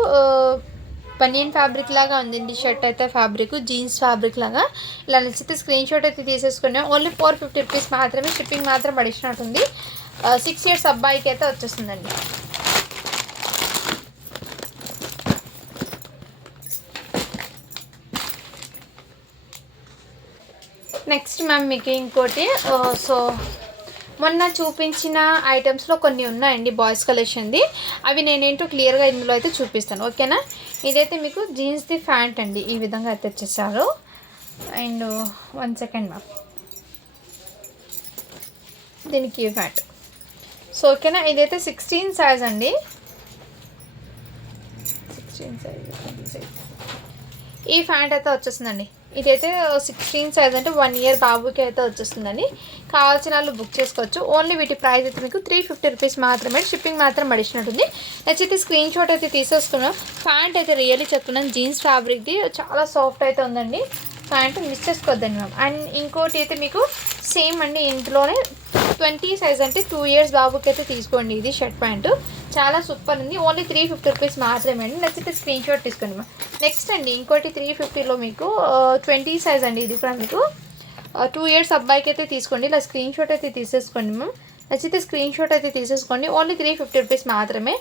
బనియన్ ఫ్యాబ్రిక్ లాగా ఉందండి షర్ట్ అయితే, ఫ్యాబ్రిక్ జీన్స్ ఫ్యాబ్రిక్ లాగా. ఇలా నచ్చితే స్క్రీన్ షాట్ అయితే తీసేసుకున్నాం. ఓన్లీ 450 రూపీస్ మాత్రమే, షిప్పింగ్ మాత్రం అడిషనల్ ఉంది. 6 ఇయర్స్ అబ్బాయికి అయితే వచ్చేస్తుందండి. నెక్స్ట్ మ్యామ్ మీకు ఇంకోటి, సో మొన్న చూపించిన ఐటమ్స్లో కొన్ని ఉన్నాయండి బాయ్స్ కలెక్షన్ది, అవి నేనేంటో క్లియర్గా ఇందులో అయితే చూపిస్తాను, ఓకేనా. ఇదైతే మీకు జీన్స్ది ప్యాంట్ అండి, ఈ విధంగా అయితే వచ్చేసారు. అండ్ 1 సెకండ్ మ్యామ్, దీనికి ప్యాంట్. సో ఓకేనా, ఇదైతే 16 సైజ్ అండి, 16 సైజ్. ఈ ప్యాంట్ అయితే వచ్చేస్తుందండి. ఇదైతే 16 సైజ్ అంటే 1 ఇయర్ బాబుకి అయితే వచ్చేస్తుందండి. కావాల్సిన వాళ్ళు బుక్ చేసుకోవచ్చు. ఓన్లీ వీటి ప్రైస్ అయితే మీకు 350 రూపీస్ మాత్రమే, షిప్పింగ్ మాత్రం అడిషనల్ ఉంది. నచ్చితే స్క్రీన్ షాట్ అయితే తీసేసుకున్నాం. ప్యాంట్ అయితే రియల్లీ చెప్తున్నాను, జీన్స్ ఫ్యాబ్రిక్ది చాలా సాఫ్ట్ అయితే ఉందండి. ప్యాంట్ మిస్ చేసుకోవద్దండి మ్యామ్. అండ్ ఇంకోటి అయితే మీకు సేమ్ అండి, ఇందులోనే 20 సైజ్ అంటే 2 ఇయర్స్ బాబుకి అయితే తీసుకోండి. ఇది షర్ట్ ప్యాంటు చాలా సూపర్ ఉంది. ఓన్లీ 350 రూపీస్ మాత్రమే అండి. నచ్చితే స్క్రీన్ షాట్ తీసుకోండి మ్యామ్. నెక్స్ట్ అండి ఇంకోటి 350లో మీకు 20 సైజ్ అండి. ఇది కూడా మీకు 2 ఇయర్స్ అబ్బాయికి అయితే తీసుకోండి. ఇలా స్క్రీన్ షాట్ అయితే తీసేసుకోండి మ్యామ్. నచ్చితే స్క్రీన్ షాట్ అయితే తీసేసుకోండి. ఓన్లీ 350 రూపీస్ మాత్రమే.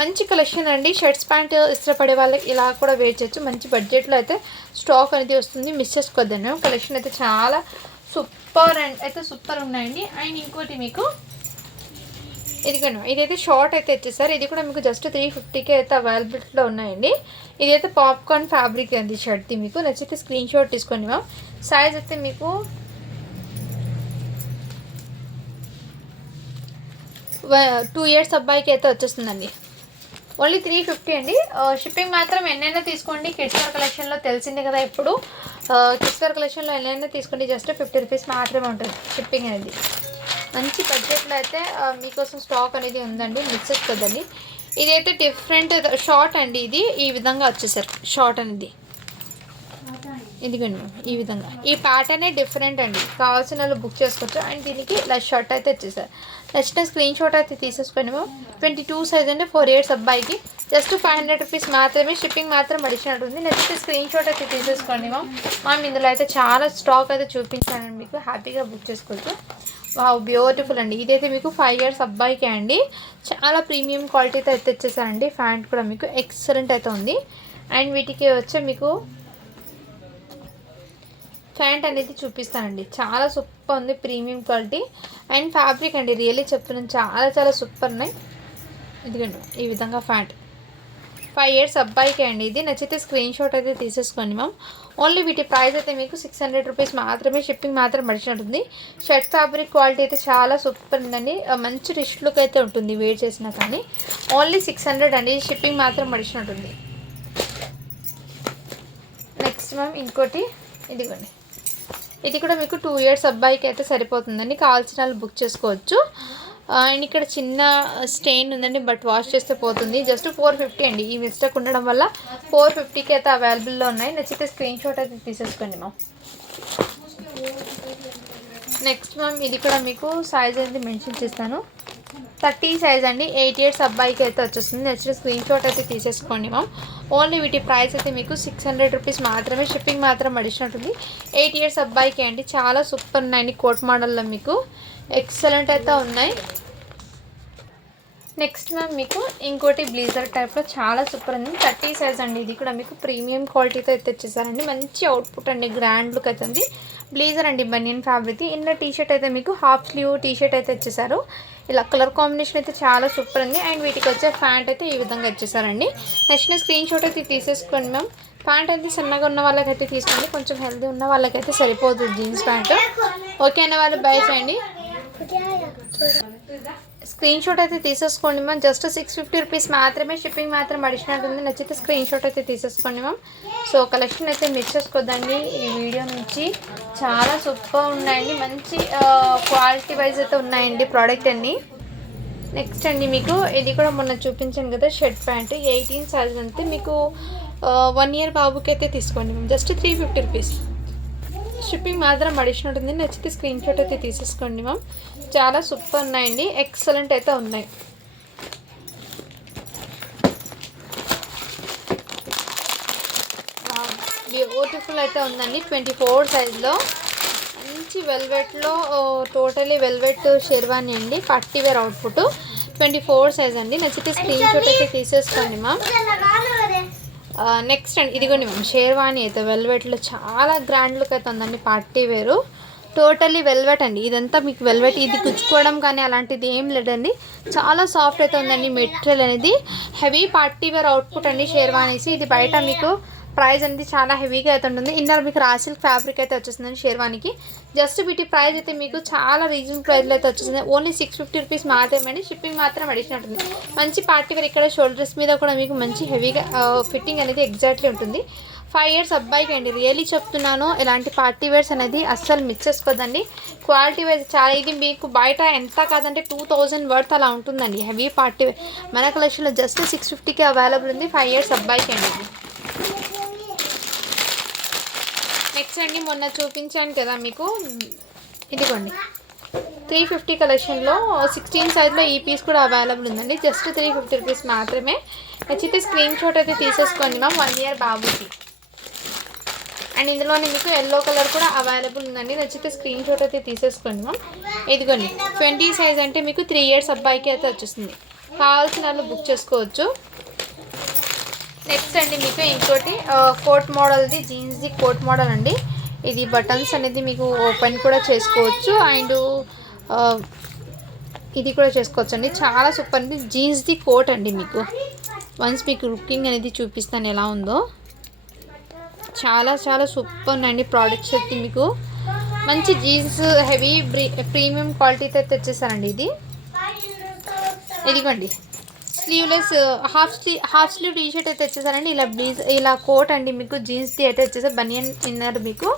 మంచి కలెక్షన్ అండి. షర్ట్స్ ప్యాంట్ ఇష్టపడే వాళ్ళకి ఇలా కూడా వేర్ చేయొచ్చు. మంచి బడ్జెట్లో అయితే స్టాక్ అనేది వస్తుంది, మిస్ చేసుకోవద్దండి మ్యామ్. కలెక్షన్ అయితే చాలా సూపర్ అండ్ అయితే సూపర్ ఉన్నాయండి. అండ్ ఇంకోటి మీకు ఇదిగోండి ఇదైతే షార్ట్ అయితే వచ్చేసారు. ఇది కూడా మీకు జస్ట్ 350కే అయితే అవైలబిలిటీలో ఉన్నాయండి. ఇదైతే పాప్కార్న్ ఫ్యాబ్రిక్ అండి షర్ట్ది. మీకు నచ్చితే స్క్రీన్ షాట్ తీసుకోండి మ్యామ్. సైజ్ అయితే మీకు 2 ఇయర్స్ అబ్బాయికి అయితే వచ్చేస్తుందండి. ఓన్లీ 350 అండి. షిప్పింగ్ మాత్రం ఎన్నైనా తీసుకోండి. కిడ్స్ వేర్ కలెక్షన్లో తెలిసిందే కదా, ఇప్పుడు కిడ్స్ వేర్ కలెక్షన్లో ఎన్నైనా తీసుకోండి. జస్ట్ 50 రూపీస్ మాత్రమే ఉంటుంది షిప్పింగ్ అనేది. మంచి బడ్జెట్లో అయితే మీకోసం స్టాక్ అనేది ఉందండి, మిస్ చేసుకోదండి. ఇదైతే డిఫరెంట్ షార్ట్ అండి. ఇది ఈ విధంగా వచ్చేసారు షార్ట్ అనేది. ఇదిగోండి ఈ విధంగా ఈ ప్యాటర్నే డిఫరెంట్ అండి. కావాల్సిన వాళ్ళు బుక్ చేసుకోవచ్చు. అండ్ దీనికి ఇలా షర్ట్ అయితే వచ్చేసారు. నచ్చిన స్క్రీన్ షాట్ అయితే తీసేసుకోండి మ్యామ్. 22 సైజ్ అండి, 4 ఇయర్స్ అబ్బాయికి. జస్ట్ 500 రూపీస్ మాత్రమే. షిప్పింగ్ మాత్రం అడిషనల్ ఉంది. నచ్చితే స్క్రీన్ షాట్ అయితే తీసేసుకోండి మ్యామ్. ఇందులో అయితే చాలా స్టాక్ అయితే చూపించానండి, మీకు హ్యాపీగా బుక్ చేసుకోవచ్చు. వావ్ బ్యూటిఫుల్ అండి. ఇదైతే మీకు 5 ఇయర్స్ అబ్బాయికే అండి. చాలా ప్రీమియం క్వాలిటీతో అయితే తెచ్చేసారండి. ప్యాంట్ కూడా మీకు ఎక్సలెంట్ అయితే ఉంది. అండ్ వీటికి వచ్చే మీకు ప్యాంట్ అనేది చూపిస్తానండి. చాలా సూపర్ ఉంది, ప్రీమియం క్వాలిటీ అండ్ ఫ్యాబ్రిక్ అండి. రియల్లీ చెప్తున్నాను, చాలా చాలా సూపర్ ఉన్నాయి. ఇదిగోండి ఈ విధంగా ప్యాంట్ 5 ఇయర్స్ అబ్బాయికే అండి. ఇది నచ్చితే స్క్రీన్ షాట్ అయితే తీసేసుకోండి మ్యామ్. ఓన్లీ వీటి ప్రైస్ అయితే మీకు 600 రూపీస్ మాత్రమే. షిప్పింగ్ మాత్రం పడిచినట్టుంది. షర్ట్ ఫ్యాబ్రిక్ క్వాలిటీ అయితే చాలా సూపర్ ఉందండి. మంచి రిచ్ లుక్ అయితే ఉంటుంది వేర్ చేసినా కానీ. ఓన్లీ 600 అండి. షిప్పింగ్ మాత్రం పడిచినట్టుంది. నెక్స్ట్ మ్యామ్ ఇంకోటి ఇదిగోండి. ఇది కూడా మీకు 2 ఇయర్స్ అబ్బాయికి అయితే సరిపోతుందండి. కావాల్సిన వాళ్ళు బుక్ చేసుకోవచ్చు. అండ్ ఇక్కడ చిన్న స్టెయిన్ ఉందండి, బట్ వాష్ చేస్తే పోతుంది. జస్ట్ 450 అండి. ఈ మిస్టేక్ ఉండడం వల్ల 450కి అయితే అవైలబుల్లో ఉన్నాయి. నచ్చితే స్క్రీన్ షాట్ అయితే తీసేసుకోండి మ్యామ్. నెక్స్ట్ మ్యామ్ ఇది కూడా మీకు సైజ్ అనేది మెన్షన్ చేస్తాను. 30 సైజ్ అండి. 8 ఇయర్స్ అబ్బాయికి అయితే వచ్చేస్తుంది. నచ్చిన స్క్రీన్ షాట్ అయితే తీసేసుకోండి మ్యామ్. ఓన్లీ వీటి ప్రైస్ అయితే మీకు 600 రూపీస్ మాత్రమే. షిప్పింగ్ మాత్రం అడిషనల్ ఉంది. 8 ఇయర్స్ అబ్బాయికి అండి. చాలా సూపర్ ఉన్నాయండి. కోట్ మోడల్లో మీకు ఎక్సలెంట్ అయితే ఉన్నాయి. నెక్స్ట్ మ్యామ్ మీకు ఇంకోటి బ్లీజర్ టైప్లో చాలా సూపర్ ఉంది. 30 సైజ్ అండి. ఇది కూడా మీకు ప్రీమియం క్వాలిటీతో అయితే వచ్చేసారండి. మంచి అవుట్పుట్ అండి, గ్రాండ్ లుక్ అయితే ఉంది. బ్లీజర్ అండి, బనియన్ ఫ్యాబ్రిక్. ఇన్న టీషర్ట్ అయితే మీకు హాఫ్ స్లీవ్ టీషర్ట్ అయితే వచ్చేసారు. ఇలా కలర్ కాంబినేషన్ అయితే చాలా సూపర్ ఉంది. అండ్ వీటికి వచ్చే ప్యాంట్ అయితే ఈ విధంగా వచ్చేసారండి. నెక్స్ట్ స్క్రీన్ షాట్ అయితే తీసేసుకోండి మ్యామ్. ప్యాంట్ అయితే సన్నగా ఉన్న వాళ్ళకైతే తీసుకోండి. కొంచెం హెల్తీ ఉన్న వాళ్ళకైతే సరిపోతుంది జీన్స్ ప్యాంట్. ఓకే అనే వాళ్ళు బై చేయండి. స్క్రీన్ షాట్ అయితే తీసేసుకోండి మ్యామ్. జస్ట్ 650 రూపీస్ మాత్రమే. షిప్పింగ్ మాత్రం అడిషనల్ ఉంది. నచ్చితే స్క్రీన్ షాట్ అయితే తీసేసుకోండి మ్యామ్. సో కలెక్షన్ అయితే మిస్ చేసుకోద్దండి. ఈ వీడియో నుంచి చాలా సూపర్ ఉన్నాయండి. మంచి క్వాలిటీ వైజ్ అయితే ఉన్నాయండి ప్రోడక్ట్ అన్నీ. నెక్స్ట్ అండి మీకు ఇది కూడా మొన్న చూపించాను కదా షర్ట్ ప్యాంట్ 18 సైజ్ అంతే. మీకు 1 ఇయర్ బాబుకి అయితే తీసుకోండి మ్యామ్. Just 350 rupees. షిప్పింగ్ మాత్రం అడిషనల్ ఉంటుంది. నచ్చితే స్క్రీన్ షాట్ అయితే తీసేసుకోండి మ్యామ్. చాలా సూపర్ ఉన్నాయండి, ఎక్సలెంట్ అయితే ఉన్నాయి. బ్యూటిఫుల్ అయితే ఉందండి. 24 సైజ్లో మంచి వెల్వెట్లో, టోటలీ వెల్వెట్ షెర్వానీ అండి. పార్టీ వేర్ అవుట్పుట్ 24 సైజ్ అండి. నచ్చితే స్క్రీన్ షాట్ అయితే తీసేసుకోండి మ్యామ్. నెక్స్ట్ అండి ఇదిగోండి మ్యామ్ షేర్వాణి అయితే వెల్వెట్లో చాలా గ్రాండ్ లుక్ అయితే ఉందండి. పార్టీ వేరు టోటలీ వెల్వెట్ అండి. ఇదంతా మీకు వెల్వెట్, ఇది గుచ్చుకోవడం కానీ అలాంటిది ఏం లేదండి. చాలా సాఫ్ట్ అయితే ఉందండి మెటీరియల్ అనేది. హెవీ పార్టీ వేర్ అవుట్పుట్ అండి షేర్వానీస్. ఇది బయట మీకు ప్రైస్ అనేది చాలా హెవీగా అయితే ఉంటుంది. ఇన్నర్ మీకు రా సిల్క్ ఫ్యాబ్రిక్ అయితే వచ్చేస్తుందండి షేర్వానీకి. జస్ట్ వీటి ప్రైస్ అయితే మీకు చాలా రీజనబుల్ ప్రైస్లో అయితే వచ్చేస్తుంది. ఓన్లీ 650 రూపీస్ మాత్రమే అండి. షిప్పింగ్ మాత్రం అడిషనల్ ఉంటుంది. మంచి పార్టీ వేర్, ఇక్కడ షోల్డర్స్ మీద కూడా మీకు మంచి హెవీగా ఫిట్టింగ్ అనేది ఎగ్జాక్ట్లీ ఉంటుంది. 5 ఇయర్స్ అబ్బాయికి అండి. రియల్లీ చెప్తున్నాను, ఇలాంటి పార్టీ వేర్స్ అనేది అస్సలు మిస్ చేసుకోదండి. క్వాలిటీ వైజ్ చాలా, ఇది మీకు బయట ఎంత కాదంటే 2000 వర్త్ అలా ఉంటుందండి హెవీ పార్టీ వేర్. మన కలెక్షన్లో జస్ట్ 650కి అవైలబుల్ ఉంది. 5 ఇయర్స్ అబ్బాయికి అండి. నెక్స్ట్ అండి మొన్న చూపించాను కదా మీకు, ఇదిగోండి 350 కలెక్షన్లో 16 సైజ్లో ఈ పీస్ కూడా అవైలబుల్ ఉందండి. జస్ట్ 350 రూపీస్ మాత్రమే. నచ్చితే స్క్రీన్ షాట్ అయితే తీసేసుకోండి మ్యామ్. 1 ఇయర్ బాబుకి. అండ్ ఇందులోనే మీకు ఎల్లో కలర్ కూడా అవైలబుల్ ఉందండి. నచ్చితే స్క్రీన్ షాట్ అయితే తీసేసుకోండి మ్యామ్. ఇదిగోండి 20 సైజ్ అంటే మీకు 3 ఇయర్స్ అబ్బాయికి అయితే వచ్చేస్తుంది. కావాల్సిన వాళ్ళు బుక్ చేసుకోవచ్చు. నెక్స్ట్ అండి మీకు ఇంకోటి కోట్ మోడల్ది, జీన్స్ది కోట్ మోడల్ అండి. ఇది బటన్స్ అనేది మీకు ఓపెన్ కూడా చేసుకోవచ్చు. అండ్ ఇది కూడా చేసుకోవచ్చండి, చాలా సూపర్ అండి. జీన్స్ది కోట్ అండి. మీకు వన్స్ మీకు లుకింగ్ అనేది చూపిస్తాను ఎలా ఉందో. చాలా చాలా సూపర్ ఉందండి ప్రోడక్ట్స్ అయితే. మీకు మంచి జీన్స్ హెవీ ప్రీమియం క్వాలిటీతో తెచ్చేసారండి. ఇదిగోండి sleeveless half slew T shirt అయితే వచ్చేసారండి. ఇలా కోట్ అండి. మీకు జీన్స్ది అయితే వచ్చేసారు, బనియన్ ఇన్నర్ మీకు.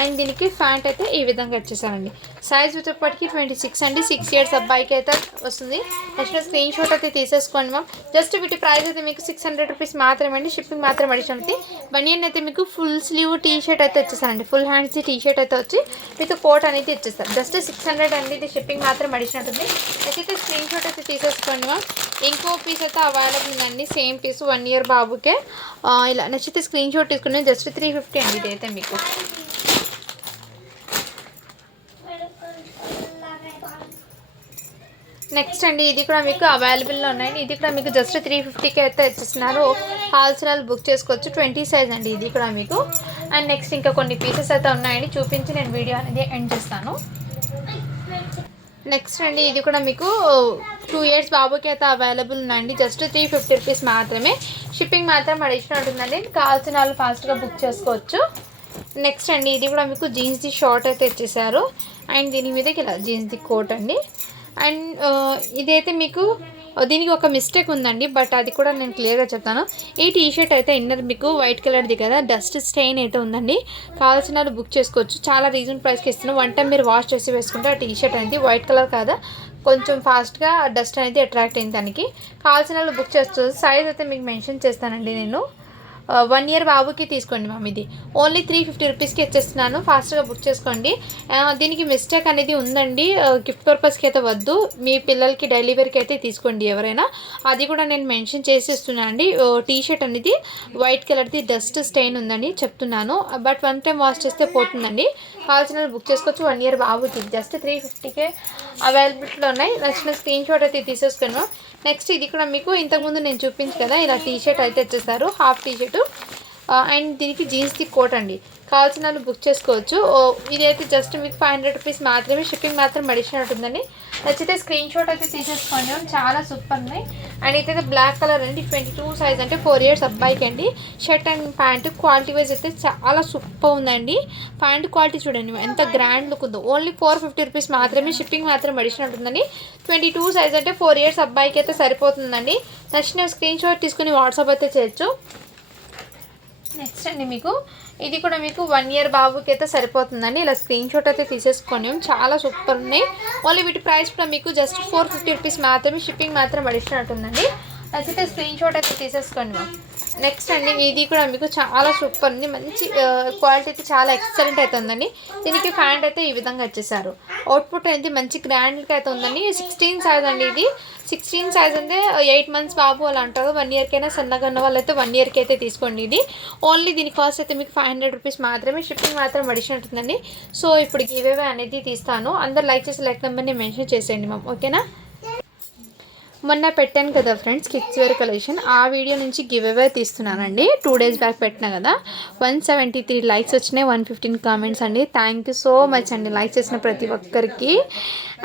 అండ్ దీనికి ప్యాంట్ అయితే ఈ విధంగా వచ్చేసారండి. సైజ్ వచ్చేప్పటికి 26 అండి. 6 ఇయర్స్ అబ్బాయికి అయితే వస్తుంది. నెక్స్ట్ స్క్రీన్ షాట్ అయితే తీసేసుకోండి మ్యామ్. జస్ట్ వీటి ప్రైస్ అయితే మీకు 600 రూపీస్ మాత్రమే అండి. షిప్పింగ్ మాత్రం అడిషన్ అవుతుంది. బనియన్ అయితే మీకు ఫుల్ స్లీవ్ టీ షర్ట్ అయితే వచ్చేసారండి. ఫుల్ హ్యాండ్స్ టీ షర్ట్ అయితే వచ్చి విత్ కోట్ అనేది ఇచ్చేస్తారు. జస్ట్ 600 అండి. ఇది షిప్పింగ్ మాత్రం అడిషన్ అవుతుంది. అయితే స్క్రీన్ షాట్ అయితే తీసేసుకోండి మ్యామ్. ఇంకో పీస్ అయితే అవైలబుల్ ఉందండి. సేమ్ పీస్ 1 ఇయర్ బాబుకే. ఇలా నచ్చితే స్క్రీన్ షాట్ తీసుకుని జస్ట్ 350 అండి. ఇది అయితే మీకు నెక్స్ట్ అండి. ఇది కూడా మీకు అవైలబుల్లో ఉన్నాయండి. ఇది కూడా మీకు జస్ట్ 350కి అయితే ఇచ్చేస్తున్నారు. హాల్సేల్ బుక్ చేసుకోవచ్చు. 20 సైజ్ అండి ఇది కూడా మీకు. అండ్ నెక్స్ట్ ఇంకా కొన్ని పీసెస్ అయితే ఉన్నాయండి, చూపించి నేను వీడియో అనేది ఎండ్ చేస్తాను. నెక్స్ట్ అండి. ఇది కూడా మీకు 2 ఇయర్స్ బాబుకి అయితే అవైలబుల్ ఉందండి. జస్ట్ 350 రూపీస్ మాత్రమే. షిప్పింగ్ మాత్రం అడిషనల్ ఉంటుందండి. కావాల్సిన వాళ్ళు ఫాస్ట్గా బుక్ చేసుకోవచ్చు. నెక్స్ట్ అండి. ఇది కూడా మీకు జీన్స్ది షార్ట్ అయితే ఇచ్చేసారు. అండ్ దీని మీదకి ఇలా జీన్స్ది కోట్ అండి. అండ్ ఇదైతే మీకు దీనికి ఒక మిస్టేక్ ఉందండి, బట్ అది కూడా నేను క్లియర్గా చెప్తాను. ఈ టీ షర్ట్ అయితే ఇన్నర్ మీకు వైట్ కలర్ది కదా, డస్ట్ స్టెయిన్ అయితే ఉందండి. కావాల్సిన వాళ్ళు బుక్ చేసుకోవచ్చు. చాలా రీజన్ ప్రైస్కి ఇస్తున్నాను. 1 టైం మీరు వాష్ చేసి వేసుకుంటే ఆ టీ షర్ట్ అనేది వైట్ కలర్ కదా, కొంచెం ఫాస్ట్గా డస్ట్ అనేది అట్రాక్ట్ అయింది. దానికి కావాల్సిన వాళ్ళు బుక్ చేసుకోవచ్చు. సైజ్ అయితే మీకు మెన్షన్ చేస్తానండి నేను. 1 ఇయర్ బాబుకి తీసుకోండి మ్యామ్. ఇది ఓన్లీ 350 రూపీస్కి ఇచ్చేస్తున్నాను. ఫాస్ట్గా బుక్ చేసుకోండి. దీనికి మిస్టేక్ అనేది ఉందండి. గిఫ్ట్ పర్పస్కి అయితే వద్దు, మీ పిల్లలకి డెలివరీకి అయితే తీసుకోండి ఎవరైనా. అది కూడా నేను మెన్షన్ చేసి ఇస్తున్నాను అండి. టీ షర్ట్ అనేది వైట్ కలర్ది డస్ట్ స్టెయిన్ ఉందని చెప్తున్నాను, బట్ 1 టైం వాష్ చేస్తే పోతుందండి. కావాల్సిన బుక్ చేసుకోవచ్చు. 1 ఇయర్ బాబుకి జస్ట్ 350కే అవైలబుల్లో ఉన్నాయి. నచ్చిన స్క్రీన్ షాట్ అయితే తీసేసుకున్నాను. నెక్స్ట్ ఇది కూడా మీకు ఇంతకుముందు నేను చూపించి కదా, ఇలా టీ షర్ట్ అయితే వచ్చేస్తారు, హాఫ్ టీ షర్టు. అండ్ దీనికి జీన్స్ది కోట్ అండి. కావాల్సిన వాళ్ళు బుక్ చేసుకోవచ్చు. ఇదైతే జస్ట్ మీకు 500 రూపీస్ మాత్రమే. షిప్పింగ్ మాత్రం అడిషనల్ ఉంటుందండి. నచ్చితే స్క్రీన్ షాట్ అయితే తీసేసుకోండి. చాలా సూపర్ ఉన్నాయి. అండ్ ఇదైతే బ్లాక్ కలర్ అండి. 22 సైజ్ అంటే 4 ఇయర్స్ అబ్బాయికి అండి. Shirt and pant quality wise అయితే చాలా సూపర్ ఉందండి. ప్యాంట్ క్వాలిటీ చూడండి ఎంత గ్రాండ్ లుక్ ఉందో. ఓన్లీ 450 రూపీస్ మాత్రమే. షిప్పింగ్ మాత్రం అడిషనల్ ఉంటుందండి. 22 సైజ్ అంటే 4 ఇయర్స్ అబ్బాయికి అయితే సరిపోతుందండి. నచ్చిన స్క్రీన్ షాట్ తీసుకుని వాట్సాప్ అయితే చేయొచ్చు. నెక్స్ట్ అండి. మీకు ఇది కూడా మీకు 1 ఇయర్ బాబుకి అయితే సరిపోతుందండి. ఇలా స్క్రీన్ షాట్ అయితే తీసేసుకొని చాలా సూపర్ ఉన్నాయి. ఓన్లీ వీటి ప్రైస్ కూడా మీకు జస్ట్ 450 రూపీస్ మాత్రమే. షిప్పింగ్ మాత్రం అడిషనల్ ఉందండి. నచ్చితే స్క్రీన్ షాట్ అయితే తీసేసుకోండి మ్యామ్. నెక్స్ట్ అండి. ఇది కూడా మీకు చాలా సూపర్ ఉంది. మంచి క్వాలిటీ అయితే చాలా ఎక్సలెంట్ అయితే ఉందండి. దీనికి ప్యాంట్ అయితే ఈ విధంగా వచ్చేసారు. అవుట్పుట్ అనేది మంచి గ్రాండ్గా అయితే ఉందండి. 16 సైజ్ అండి. ఇది 16 సైజ్ అంటే 8 మంత్స్ బాబు వాళ్ళు అంటారు. 1 ఇయర్కైనా సన్నగా ఉన్న వాళ్ళు అయితే 1 ఇయర్కి అయితే తీసుకోండి. ఇది ఓన్లీ దీని కాస్ట్ అయితే మీకు 500 రూపీస్ మాత్రమే. షిప్పింగ్ మాత్రం అడిషనల్ ఉంటుందండి. సో ఇప్పుడు గివ్ అవే అనేది తీస్తాను. అందరు లైక్ చేసి లైక్ నెంబర్ని మెన్షన్ చేసేయండి మ్యామ్, ఓకేనా. మొన్న పెట్టాను కదా ఫ్రెండ్స్ కిడ్స్ వేర్ కలెక్షన్, ఆ వీడియో నుంచి గివ్ అవే తీస్తున్నానండి. 2 డేస్ బ్యాక్ పెట్టినా కదా. 173 లైక్స్ వచ్చినాయి, 115 కామెంట్స్ అండి. థ్యాంక్ యూ సో మచ్ అండి లైక్ చేసిన ప్రతి ఒక్కరికి.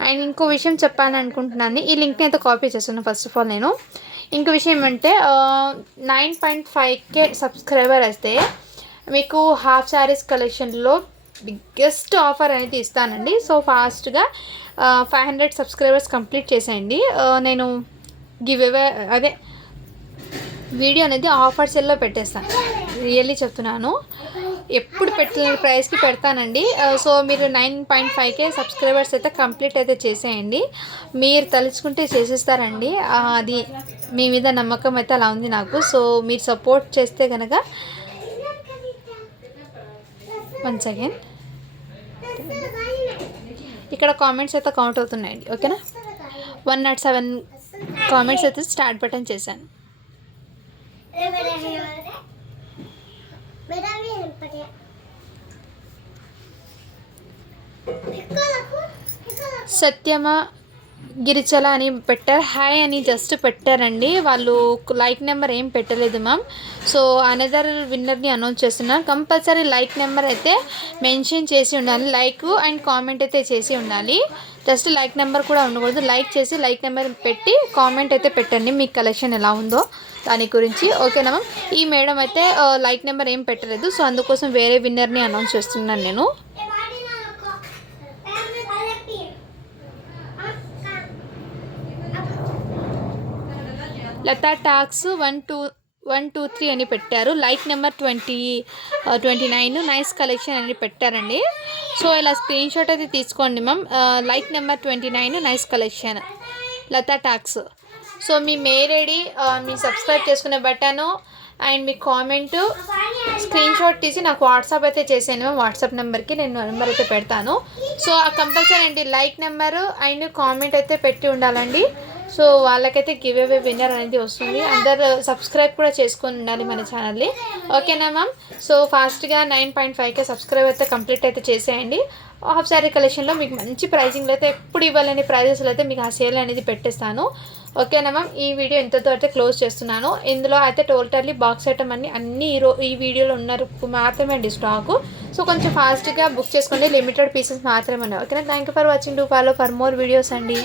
అండ్ ఇంకో విషయం చెప్పాను అనుకుంటున్నాను. ఈ లింక్ని అయితే కాపీ చేస్తున్నాను ఫస్ట్ ఆఫ్ ఆల్ నేను. ఇంకో విషయం ఏమంటే 9.5K సబ్స్క్రైబర్ వస్తే మీకు హాఫ్ శారీస్ కలెక్షన్లో బిగ్గెస్ట్ ఆఫర్ అనేది ఇస్తానండి. సో ఫాస్ట్గా 500 సబ్స్క్రైబర్స్ కంప్లీట్ చేసేయండి. నేను గివ్ అవే అదే వీడియో అనేది ఆఫర్ సెల్లో పెట్టేస్తాను. రియల్లీ చెప్తున్నాను, ఎప్పుడు పెట్టిన ప్రైస్కి పెడతానండి. సో మీరు 9.5K సబ్స్క్రైబర్స్ అయితే కంప్లీట్ అయితే చేసేయండి. మీరు తలుచుకుంటే చేసేస్తారండి. అది మీ మీద నమ్మకం అయితే అలా ఉంది నాకు. సో మీరు సపోర్ట్ చేస్తే కనుక వన్స్ అగైన్ ఇక్కడ కామెంట్స్ అయితే కౌంట్ అవుతున్నాయండి, ఓకేనా. 107 కామెంట్స్ అయితే స్టార్ట్ బటన్ చేశాను. సత్యమా గిరిచల అని పెట్టారు, హాయ్ అని జస్ట్ పెట్టారండి. వాళ్ళు లైక్ నెంబర్ ఏం పెట్టలేదు మ్యామ్. సో అనదర్ విన్నర్ని అనౌన్స్ చేస్తున్నాను. కంపల్సరీ లైక్ నెంబర్ అయితే మెన్షన్ చేసి ఉండాలి, లైక్ అండ్ కామెంట్ అయితే చేసి ఉండాలి. జస్ట్ లైక్ నెంబర్ కూడా ఉండకూడదు, లైక్ చేసి లైక్ నెంబర్ పెట్టి కామెంట్ అయితే పెట్టండి మీ కలెక్షన్ ఎలా ఉందో దాని గురించి. ఓకేనా మ్యామ్. ఈ మేడం అయితే లైక్ నెంబర్ ఏం పెట్టలేదు, సో అందుకోసం వేరే విన్నర్ని అనౌన్స్ చేస్తున్నాను నేను. లతా టాక్స్ 123 అని పెట్టారు, లైక్ నెంబర్ 29 నైస్ కలెక్షన్ అని పెట్టారండి. సో ఇలా స్క్రీన్ షాట్ అయితే తీసుకోండి ma'am. Like number 29 nice collection Latha talks. So మీ మెయిల్ ఐడి, మీ సబ్స్క్రైబ్ చేసుకునే బటను అండ్ మీ కామెంట్ స్క్రీన్ షాట్ తీసి నాకు వాట్సాప్ అయితే చేసాను మ్యామ్. వాట్సాప్ నెంబర్కి నేను నెంబర్ అయితే పెడతాను. సో కంపల్సరీ అండి లైక్ నెంబరు అండ్ కామెంట్ అయితే పెట్టి ఉండాలండి. సో వాళ్ళకైతే గివ్ అవే విన్నర్ అనేది వస్తుంది. అందరు సబ్స్క్రైబ్ కూడా చేసుకొని ఉండాలి మన ఛానల్ని. ఓకేనా మ్యామ్. సో ఫాస్ట్గా 9.5K సబ్స్క్రైబ్ అయితే కంప్లీట్ అయితే చేసేయండి. హాఫ్ శారీ కలెక్షన్లో మీకు మంచి ప్రైజింగ్లో అయితే ఎప్పుడు ఇవ్వాలని ప్రైజెస్లో అయితే మీకు ఆ సేల్ అనేది పెట్టేస్తాను. ఓకేనా మ్యామ్. ఈ వీడియో ఇంతతో అయితే క్లోజ్ చేస్తున్నాను. ఇందులో అయితే టోటల్లీ బాక్స్ ఐటమ్ అన్ని ఈ వీడియోలో ఉన్నారు మాత్రమే అండి స్టాకు. సో కొంచెం ఫాస్ట్గా బుక్ చేసుకోండి, లిమిటెడ్ పీసెస్ మాత్రమే ఉన్నాయి. ఓకేనా. Thank you for watching. Do follow for more videos అండి.